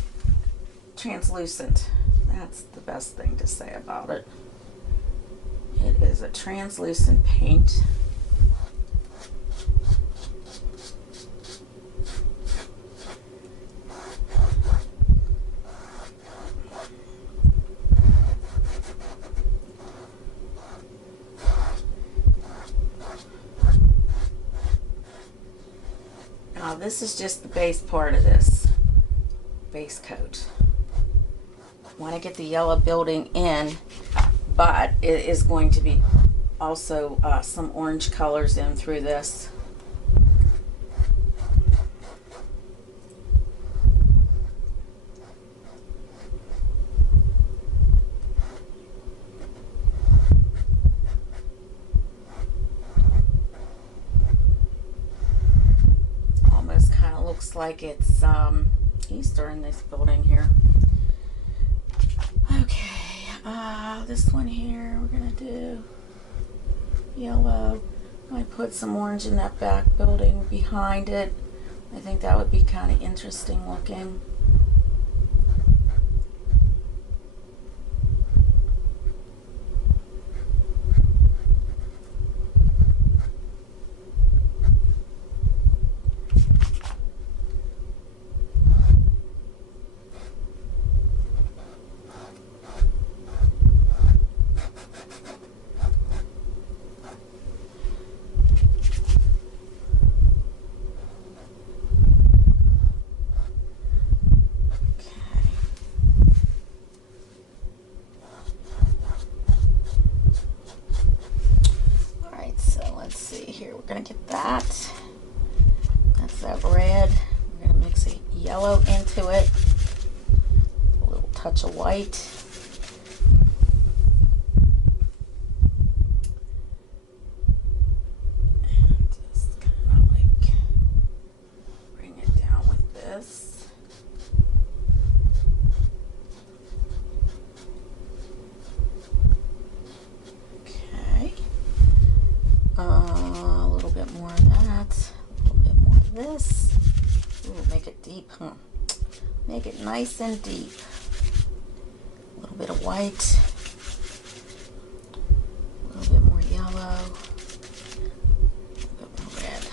translucent. That's the best thing to say about it. It is a translucent paint. Now this is just the base part of this base coat. Want to get the yellow building in, but it is going to be also some orange colors in through this. looks like it's Easter in this building here. Okay, this one here, we're gonna do yellow. I put some orange in that back building behind it. I think that would be kind of interesting looking. Gonna get that. That's that red. We're gonna mix a yellow into it. A little touch of white. And just kind of like bring it down with this. Okay. A little bit more of that, a little bit more of this. Ooh, make it deep, huh? Make it nice and deep. A little bit of white, a little bit more yellow, a little bit more red.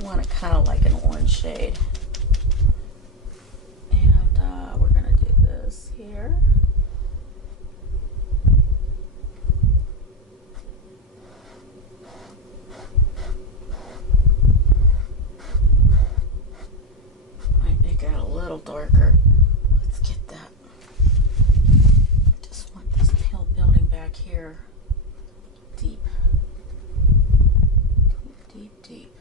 I want it kind of like an orange shade. And we're going to do this here. Darker. Let's get that. I just want this pale building back here deep. Deep, deep.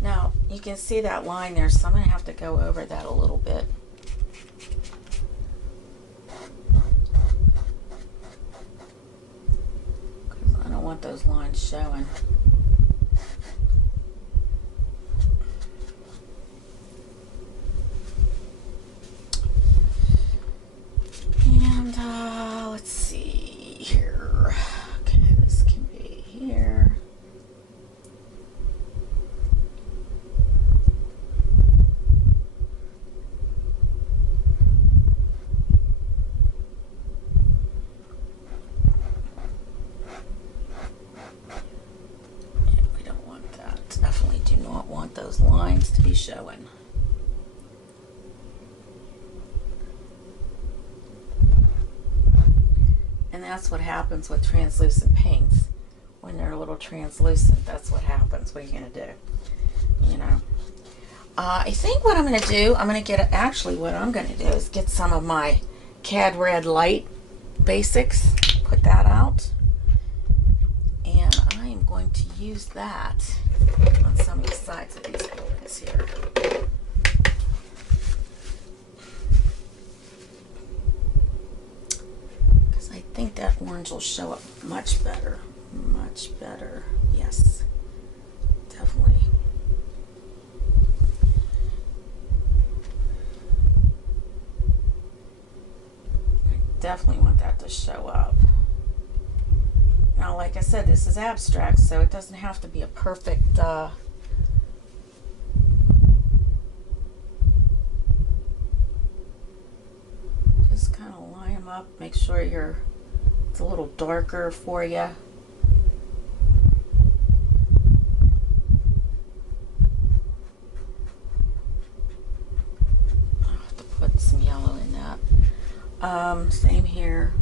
Now, you can see that line there, so I'm going to have to go over that a little bit. Because I don't want those lines showing. And let's see here. Okay, this can be here. Those lines to be showing. And that's what happens with translucent paints. When they're a little translucent, that's what happens. What are you going to do? You know. I think what I'm going to do, actually what I'm going to do is get some of my Cad Red Light Basics, put that out. And I am going to use that on some of the sides of these buildings here. Because I think that orange will show up much better. Much better. Yes. Definitely. I definitely want that to show up. Now, like I said, this is abstract, so it doesn't have to be a perfect, just kind of line them up, make sure it's a little darker for you. I'll have to put some yellow in that. Same here.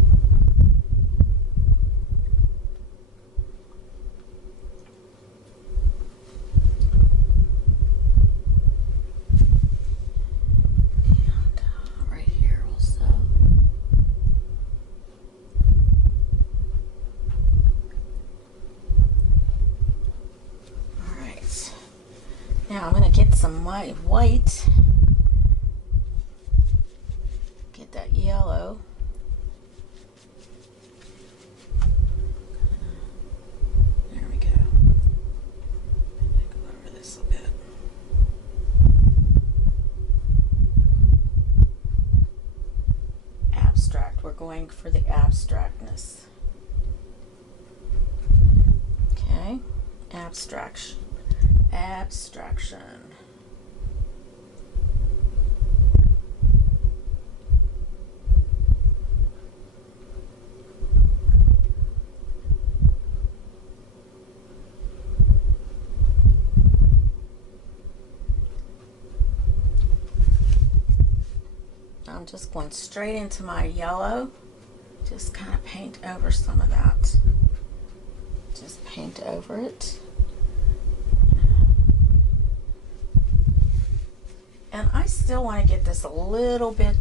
Now I'm going to get some my white, get that yellow. There we go. Go over this a bit. Abstract. We're going for the abstractness. Okay. Abstraction. Abstraction. I'm just going straight into my yellow. Just kind of paint over some of that. Just paint over it. And I still want to get this a little bit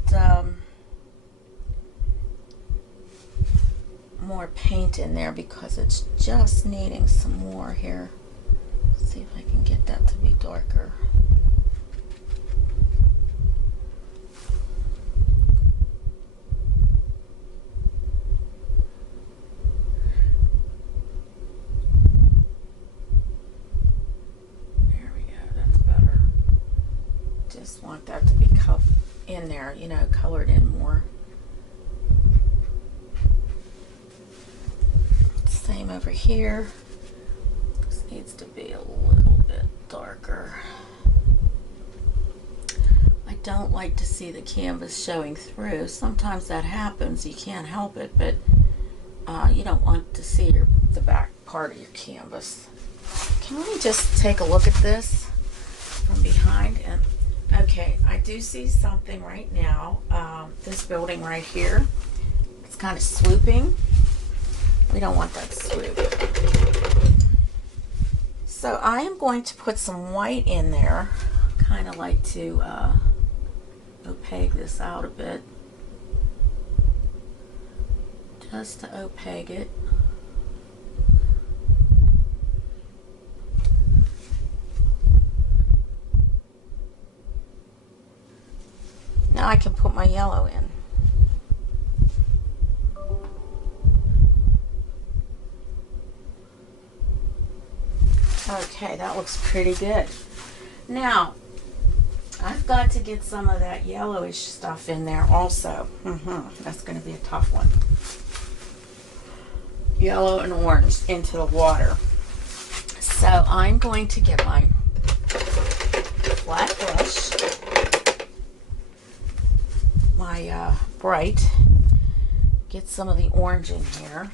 more paint in there because it's just needing some more here. Let's see if I can get that to be darker. Want that to be in there, you know, colored in more. Same over here. This needs to be a little bit darker. I don't like to see the canvas showing through. Sometimes that happens, you can't help it, but you don't want to see the back part of your canvas. Can we just take a look at this from behind? And okay, I do see something right now. This building right here, it's kind of swooping. We don't want that swoop. So I am going to put some white in there. Kind of like to opaque this out a bit. Just to opaque it. Now I can put my yellow in. Okay, that looks pretty good. Now, I've got to get some of that yellowish stuff in there also. That's going to be a tough one. Yellow and orange into the water. So I'm going to get my flat brush. My bright, get some of the orange in here.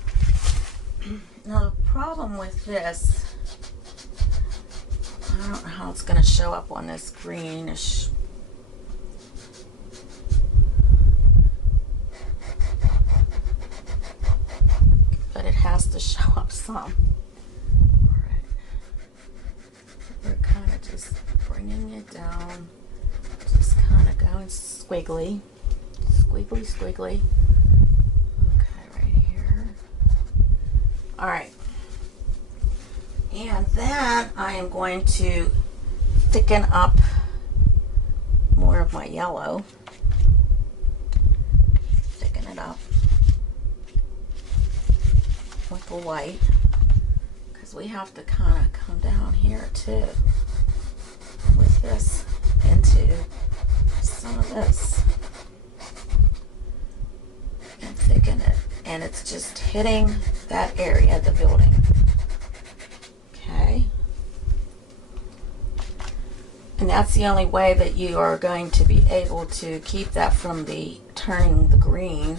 Now the problem with this, I don't know how it's going to show up on this greenish. But it has to show up some. Alright. We're kind of just bringing it down. Just kind of going squiggly. Squiggly, squiggly. Okay, right here. Alright. And then I am going to thicken up more of my yellow. Thicken it up with the white. Because we have to kind of come down here too. With this into some of this. And thicken it, and it's just hitting that area of the building. Okay, and that's the only way that you are going to be able to keep that from turning the green.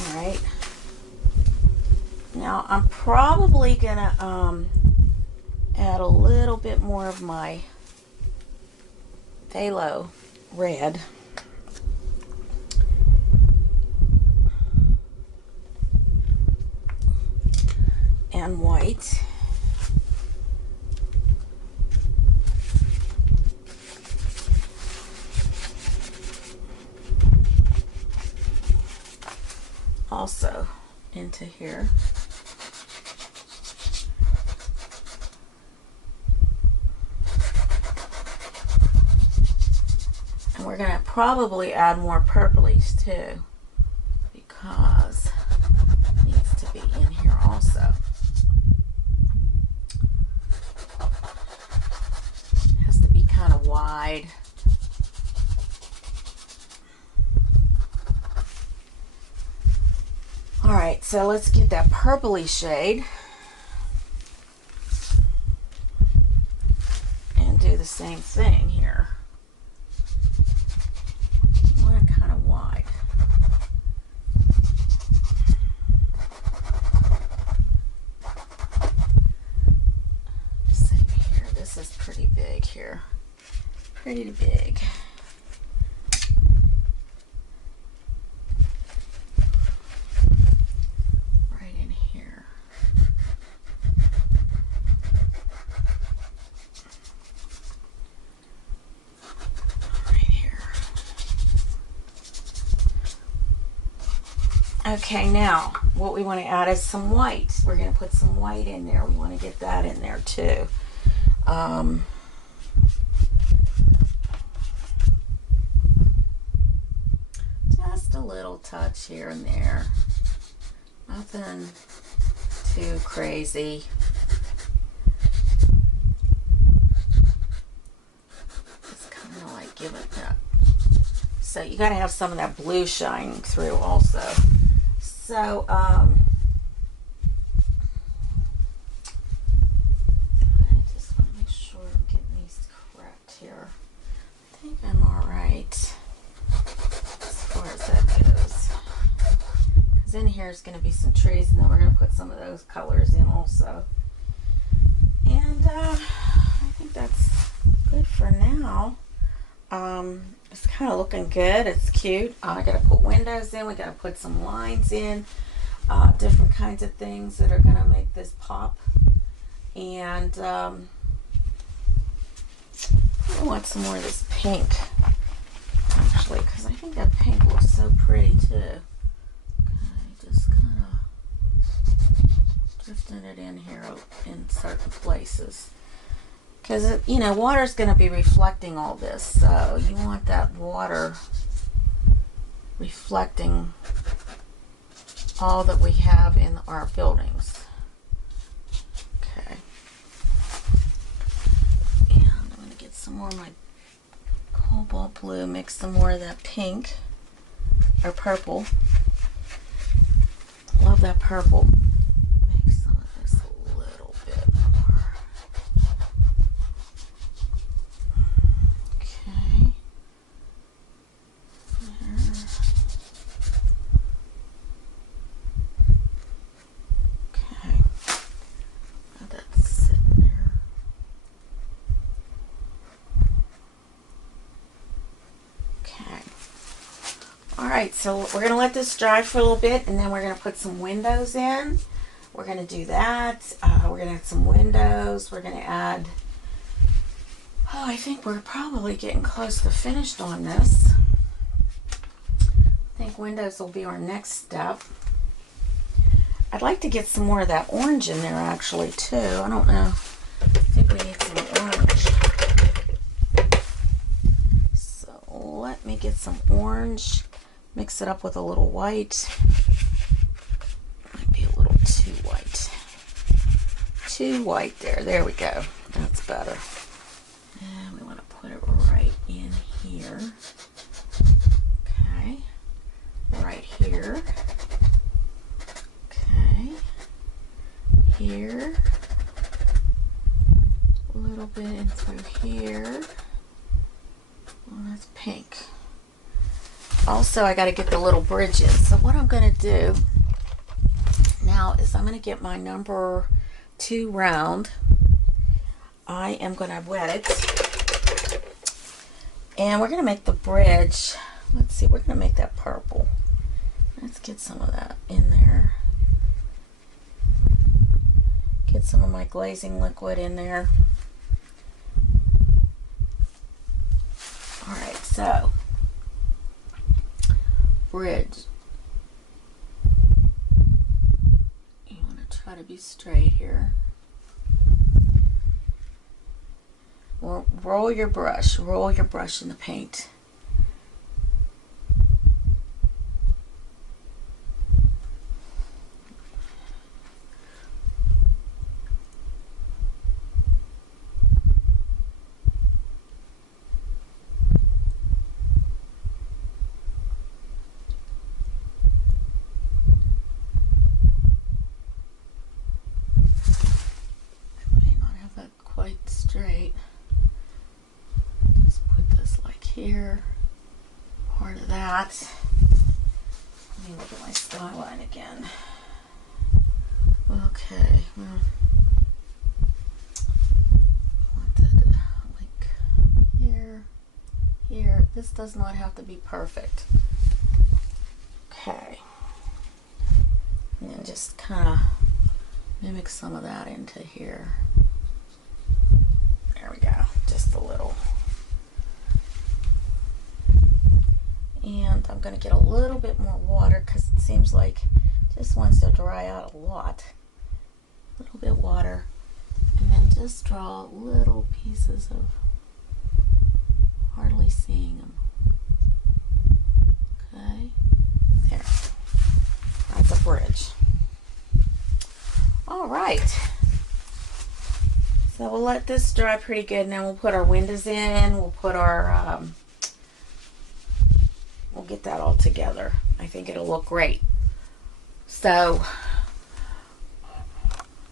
All right, now I'm probably gonna add a little bit more of my phthalo red. And white. Also into here. probably add more purplies too, because it needs to be in here also. It has to be kind of wide. All right, so let's get that purpley shade and do the same thing here. We're kind of wide. Same here. This is pretty big here. Pretty big. Okay, now what we want to add is some white. We're going to put some white in there. We want to get that in there too. Just a little touch here and there. Nothing too crazy. Just kind of like give it that. So you got to have some of that blue shining through also. So, I just want to make sure I'm getting these correct here. I think I'm all right as far as that goes. Because in here is going to be some trees, and then we're going to put some of those colors in also. And I think that's good for now. It's kind of looking good. It's cute. I got to put windows in. We got to put some lines in. Different kinds of things that are going to make this pop. And I want some more of this pink, actually, because I think that pink looks so pretty too. Okay, just kind of drifting it in here in certain places. Because, you know, water's going to be reflecting all this, so you want that water reflecting all that we have in our buildings. Okay. And I'm going to get some more of my cobalt blue, mix some more of that pink, or purple. Love that purple. Make some of this a little bit more. Okay. There. Okay. Let that sit there. Okay. All right, so we're going to let this dry for a little bit, and then we're going to put some windows in. We're going to do that. We're going to add some windows. We're going to add, oh, I think we're probably getting close to finished on this. I think windows will be our next step. I'd like to get some more of that orange in there actually too. I don't know. I think we need some orange. So let me get some orange. Mix it up with a little white. Might be a little too white. Too white there. There we go. That's better. And we want to put it right in here. Okay. Right here. Okay. Here. A little bit in through here. Well, that's pink. Also, I got to get the little bridges. So what I'm going to do now is I'm going to get my number 2 round. I am going to wet it. And we're going to make the bridge. Let's see, we're going to make that purple. Let's get some of that in there. Get some of my glazing liquid in there. All right, so bridge. You want to try to be straight here. Roll your brush in the paint. here, part of that. Let me look at my skyline again. Okay, well, wanted like here, here. This does not have to be perfect. Okay, and then just kind of mimic some of that into here. There we go, just a little. And I'm going to get a little bit more water because it seems like it just wants to dry out a lot. A little bit of water, and then just draw little pieces of hardly seeing them. Okay, there. That's a bridge. All right. So we'll let this dry pretty good, and then we'll put our windows in. We'll put our we'll get that all together. I think it'll look great. So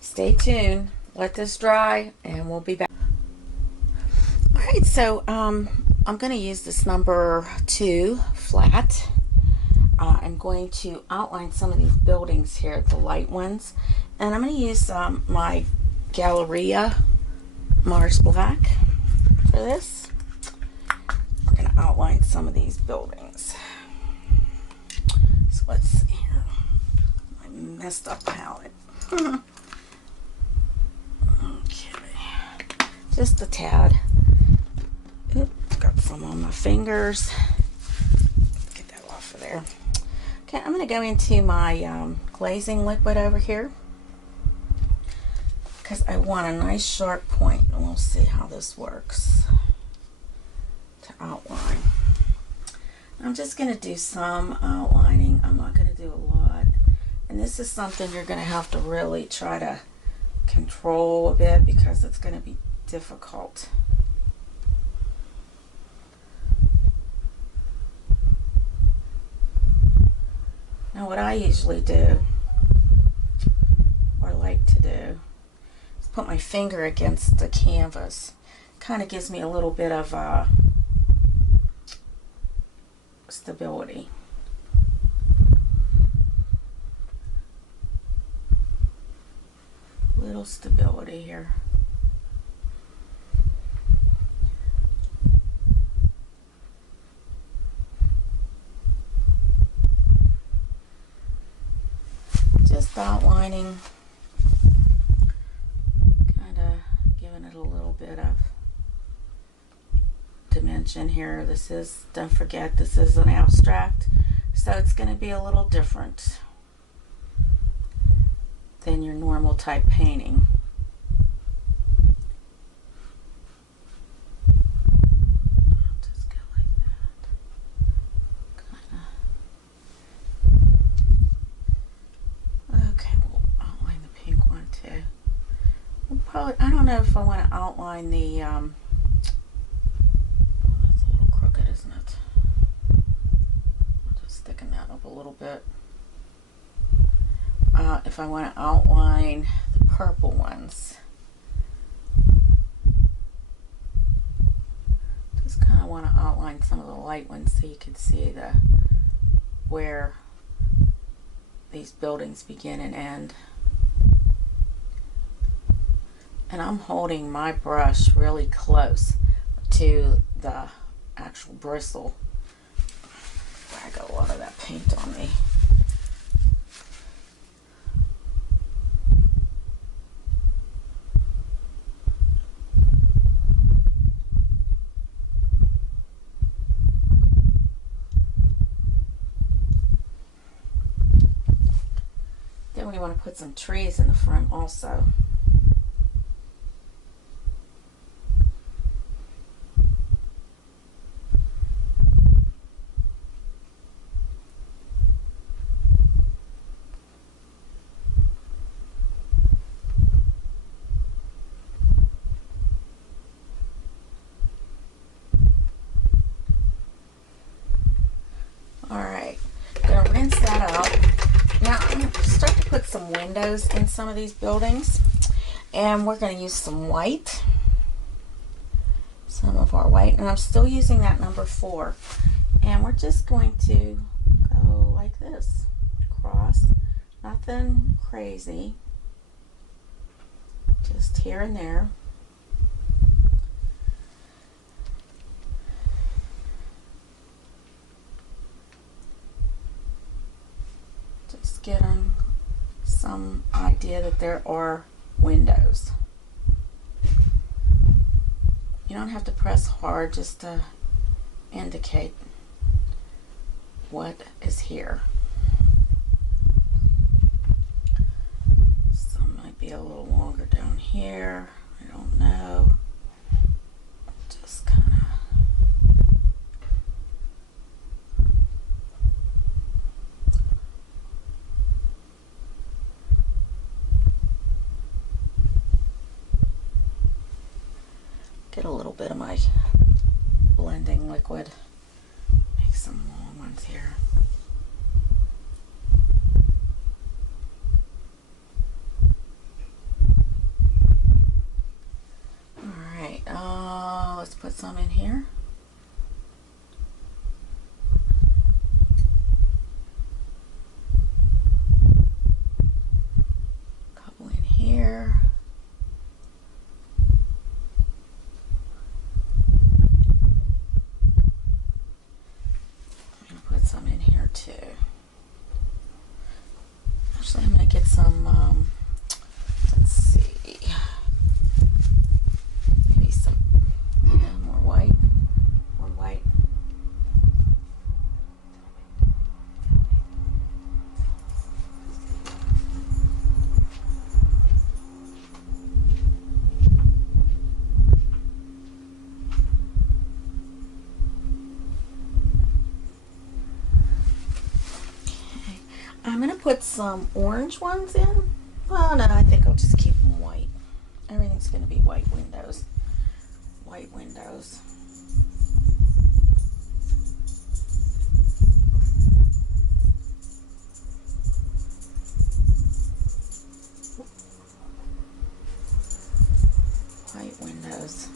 stay tuned, let this dry, and we'll be back. All right, so I'm going to use this number 2 flat. I'm going to outline some of these buildings here, the light ones, and I'm going to use my Galleria Mars Black for this. We're going to outline some of these buildings. So let's see here. My messed up palette. Okay, just a tad. Oops, got some on my fingers. Get that off of there. Okay, I'm going to go into my glazing liquid over here because I want a nice sharp point, and we'll see how this works to outline. I'm just going to do some outlining. I'm not going to do a lot. And this is something you're going to have to really try to control a bit because it's going to be difficult. Now what I usually do, or like to do, is put my finger against the canvas. Kind of gives me a little bit of stability. Little stability here. Just outlining, kind of giving it a little bit of dimension here. This is, don't forget, this is an abstract, so it's going to be a little different than your normal type painting. Just go like that. Okay, we'll outline the pink one too. We'll probably, I don't know if I want to outline the that's a little crooked, isn't it? I'll just thicken that up a little bit. If I want to outline the purple ones, just kind of want to outline some of the light ones so you can see where these buildings begin and end. And I'm holding my brush really close to the actual bristle. I got a lot of that paint on me. Then we want to put some trees in the front also. Alright, I'm going to rinse that out. Now I'm going to start to put some windows in some of these buildings, and we're going to use some white. some of our white, and I'm still using that number 4, and we're just going to go like this, cross, nothing crazy, just here and there. Just getting some idea that there are windows. You don't have to press hard, just to indicate what is here. Some might be a little longer down here, I don't know. Just kind of get a little bit of my blending liquid, make some long ones here. Alright, let's put some in here. A couple in here. Some in here too. Actually, I'm going to get some, let's see, maybe some more white, more white. I'm going to put some orange ones in. Well, no, I think I'll just keep them white. Everything's going to be white windows. White windows. White windows.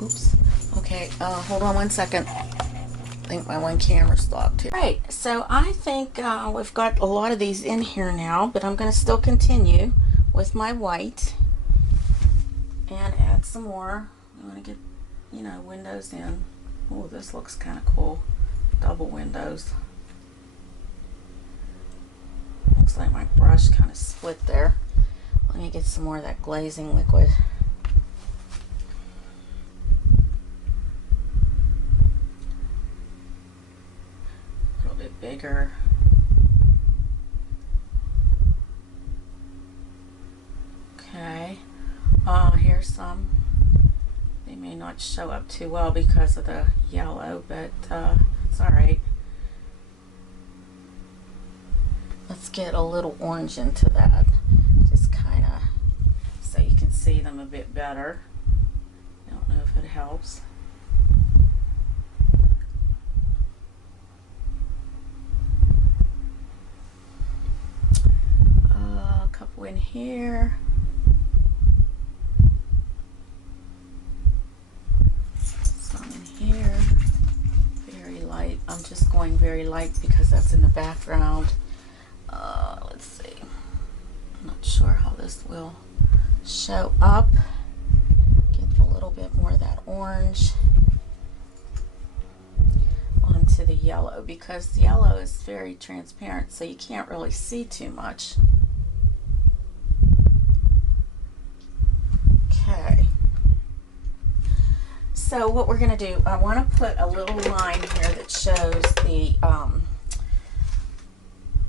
Oops. Okay, hold on one second. I think my one camera stopped here. Right, so I think we've got a lot of these in here now, but I'm going to still continue with my white and add some more. I want to get, you know, windows in. Oh, this looks kind of cool. Double windows. Looks like my brush kind of split there. Let me get some more of that glazing liquid. Bigger. Okay. Here's some. They may not show up too well because of the yellow, but it's alright. Let's get a little orange into that. Just kind of so you can see them a bit better. I don't know if it helps. Couple in here. Some in here. Very light. I'm just going very light because that's in the background. Let's see. I'm not sure how this will show up. Get a little bit more of that orange onto the yellow because the yellow is very transparent, so you can't really see too much. Okay, so what we're going to do, I want to put a little line here that shows the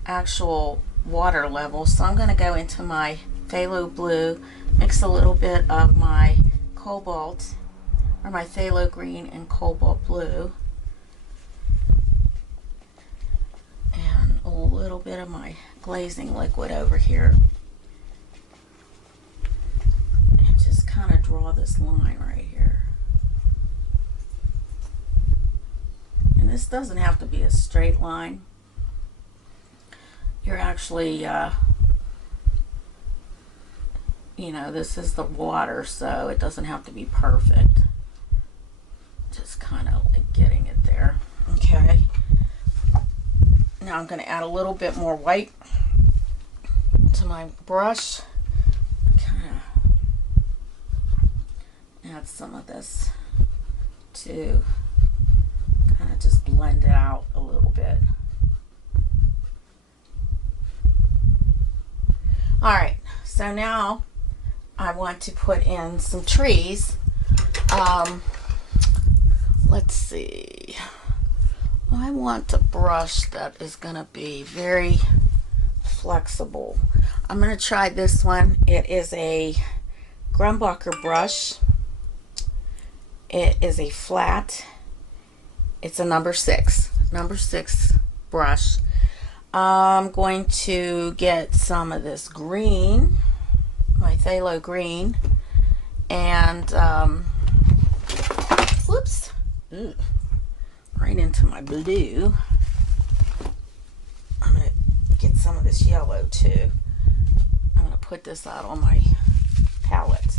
actual water level. So I'm going to go into my phthalo blue, mix a little bit of my cobalt, or my phthalo green and cobalt blue, and a little bit of my glazing liquid over here. Kind of draw this line right here, and this doesn't have to be a straight line. you're actually, you know, this is the water, so it doesn't have to be perfect. Just kind of like getting it there. Okay. Now I'm going to add a little bit more white to my brush. Kind of add some of this to kind of just blend it out a little bit. All right, so now I want to put in some trees. Let's see. I want a brush that is going to be very flexible. I'm going to try this one. It is a Grumbacher brush. It is a flat. It's a number 6 brush. I'm going to get some of this green, my phthalo green, and whoops, right into my blue. I'm going to get some of this yellow too. I'm going to put this out on my palette.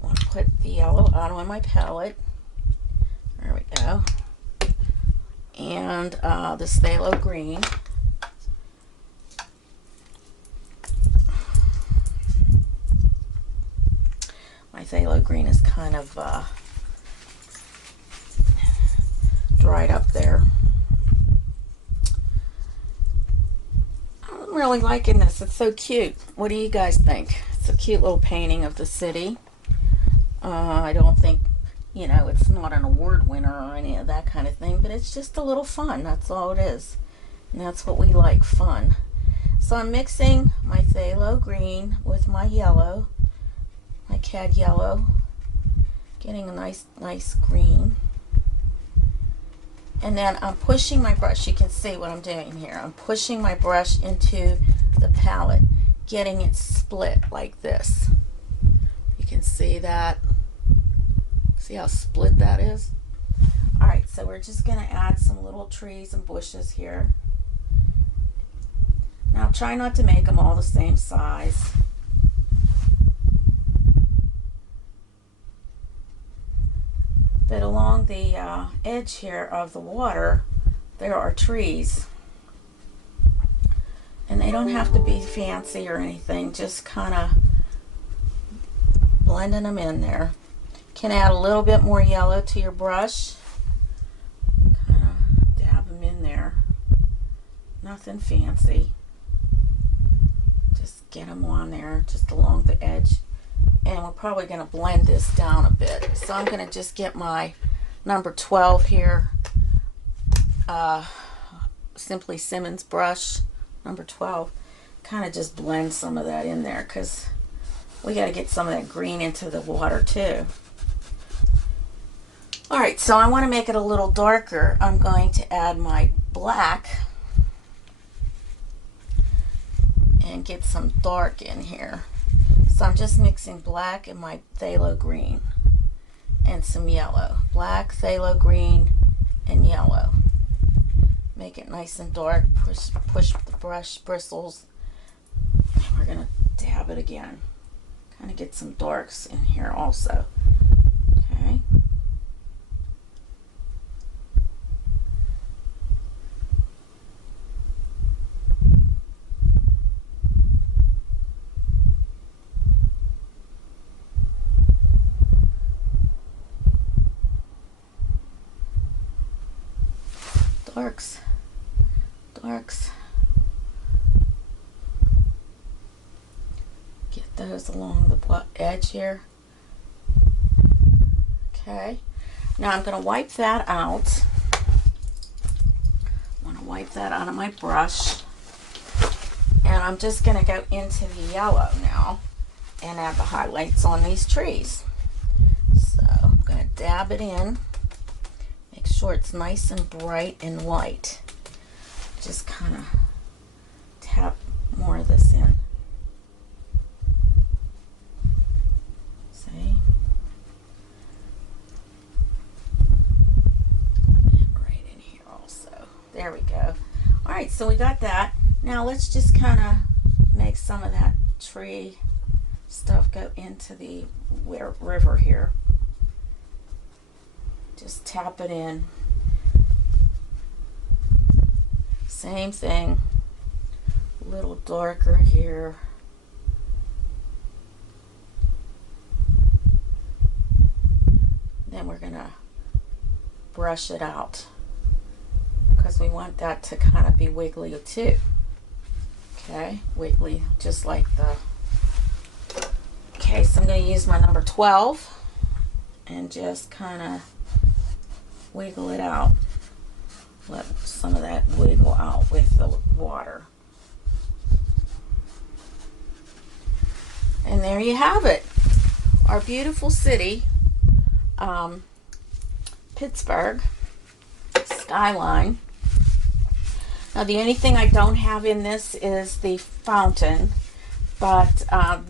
I want to put the yellow out on my palette. There we go. And this phthalo green. My phthalo green is kind of dried up there. I'm really liking this. It's so cute. What do you guys think? It's a cute little painting of the city. I don't think, you know, it's not an award winner or any of that kind of thing, but it's just a little fun. That's all it is. And that's what we like, fun. So I'm mixing my phthalo green with my yellow, my cad yellow, getting a nice green. And then I'm pushing my brush. You can see what I'm doing here. I'm pushing my brush into the palette, getting it split like this. You can see that. See how split that is? Alright, so we're just going to add some little trees and bushes here. Now try not to make them all the same size. But along the edge here of the water, there are trees. And they don't have to be fancy or anything, just kind of blending them in there. Can add a little bit more yellow to your brush. Kind of dab them in there. Nothing fancy. Just get them on there, just along the edge. And we're probably going to blend this down a bit. So I'm going to just get my number 12 here. Simply Simmons brush, number 12. Kind of just blend some of that in there because we got to get some of that green into the water too. Alright, so I want to make it a little darker. I'm going to add my black and get some dark in here. So I'm just mixing black and my phthalo green and some yellow. Black, phthalo green, and yellow. Make it nice and dark. Push the brush bristles. And we're going to dab it again. Kind of get some darks in here also. Okay. Darks. Get those along the edge here. Okay. Now I'm going to wipe that out. I want to wipe that out of my brush. And I'm just going to go into the yellow now and add the highlights on these trees. So I'm going to dab it in. Make sure it's nice and bright and white. Just kind of tap more of this in. See? And right in here also. There we go. Alright, so we got that. Now let's just kind of make some of that tree stuff go into the river here. Just tap it in. Same thing, a little darker here. Then we're gonna brush it out because we want that to kind of be wiggly too. Okay, wiggly, just like the. Okay, so I'm going to use my number 12 and just kind of wiggle it out. Let some of that wiggle out with the water. And there you have it. Our beautiful city, Pittsburgh Skyline. Now the only thing I don't have in this is the fountain, but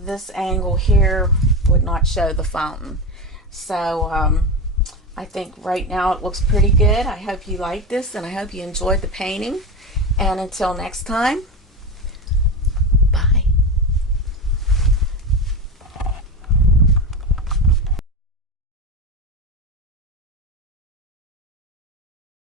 this angle here would not show the fountain. So I think right now it looks pretty good. I hope you like this and I hope you enjoyed the painting. And until next time,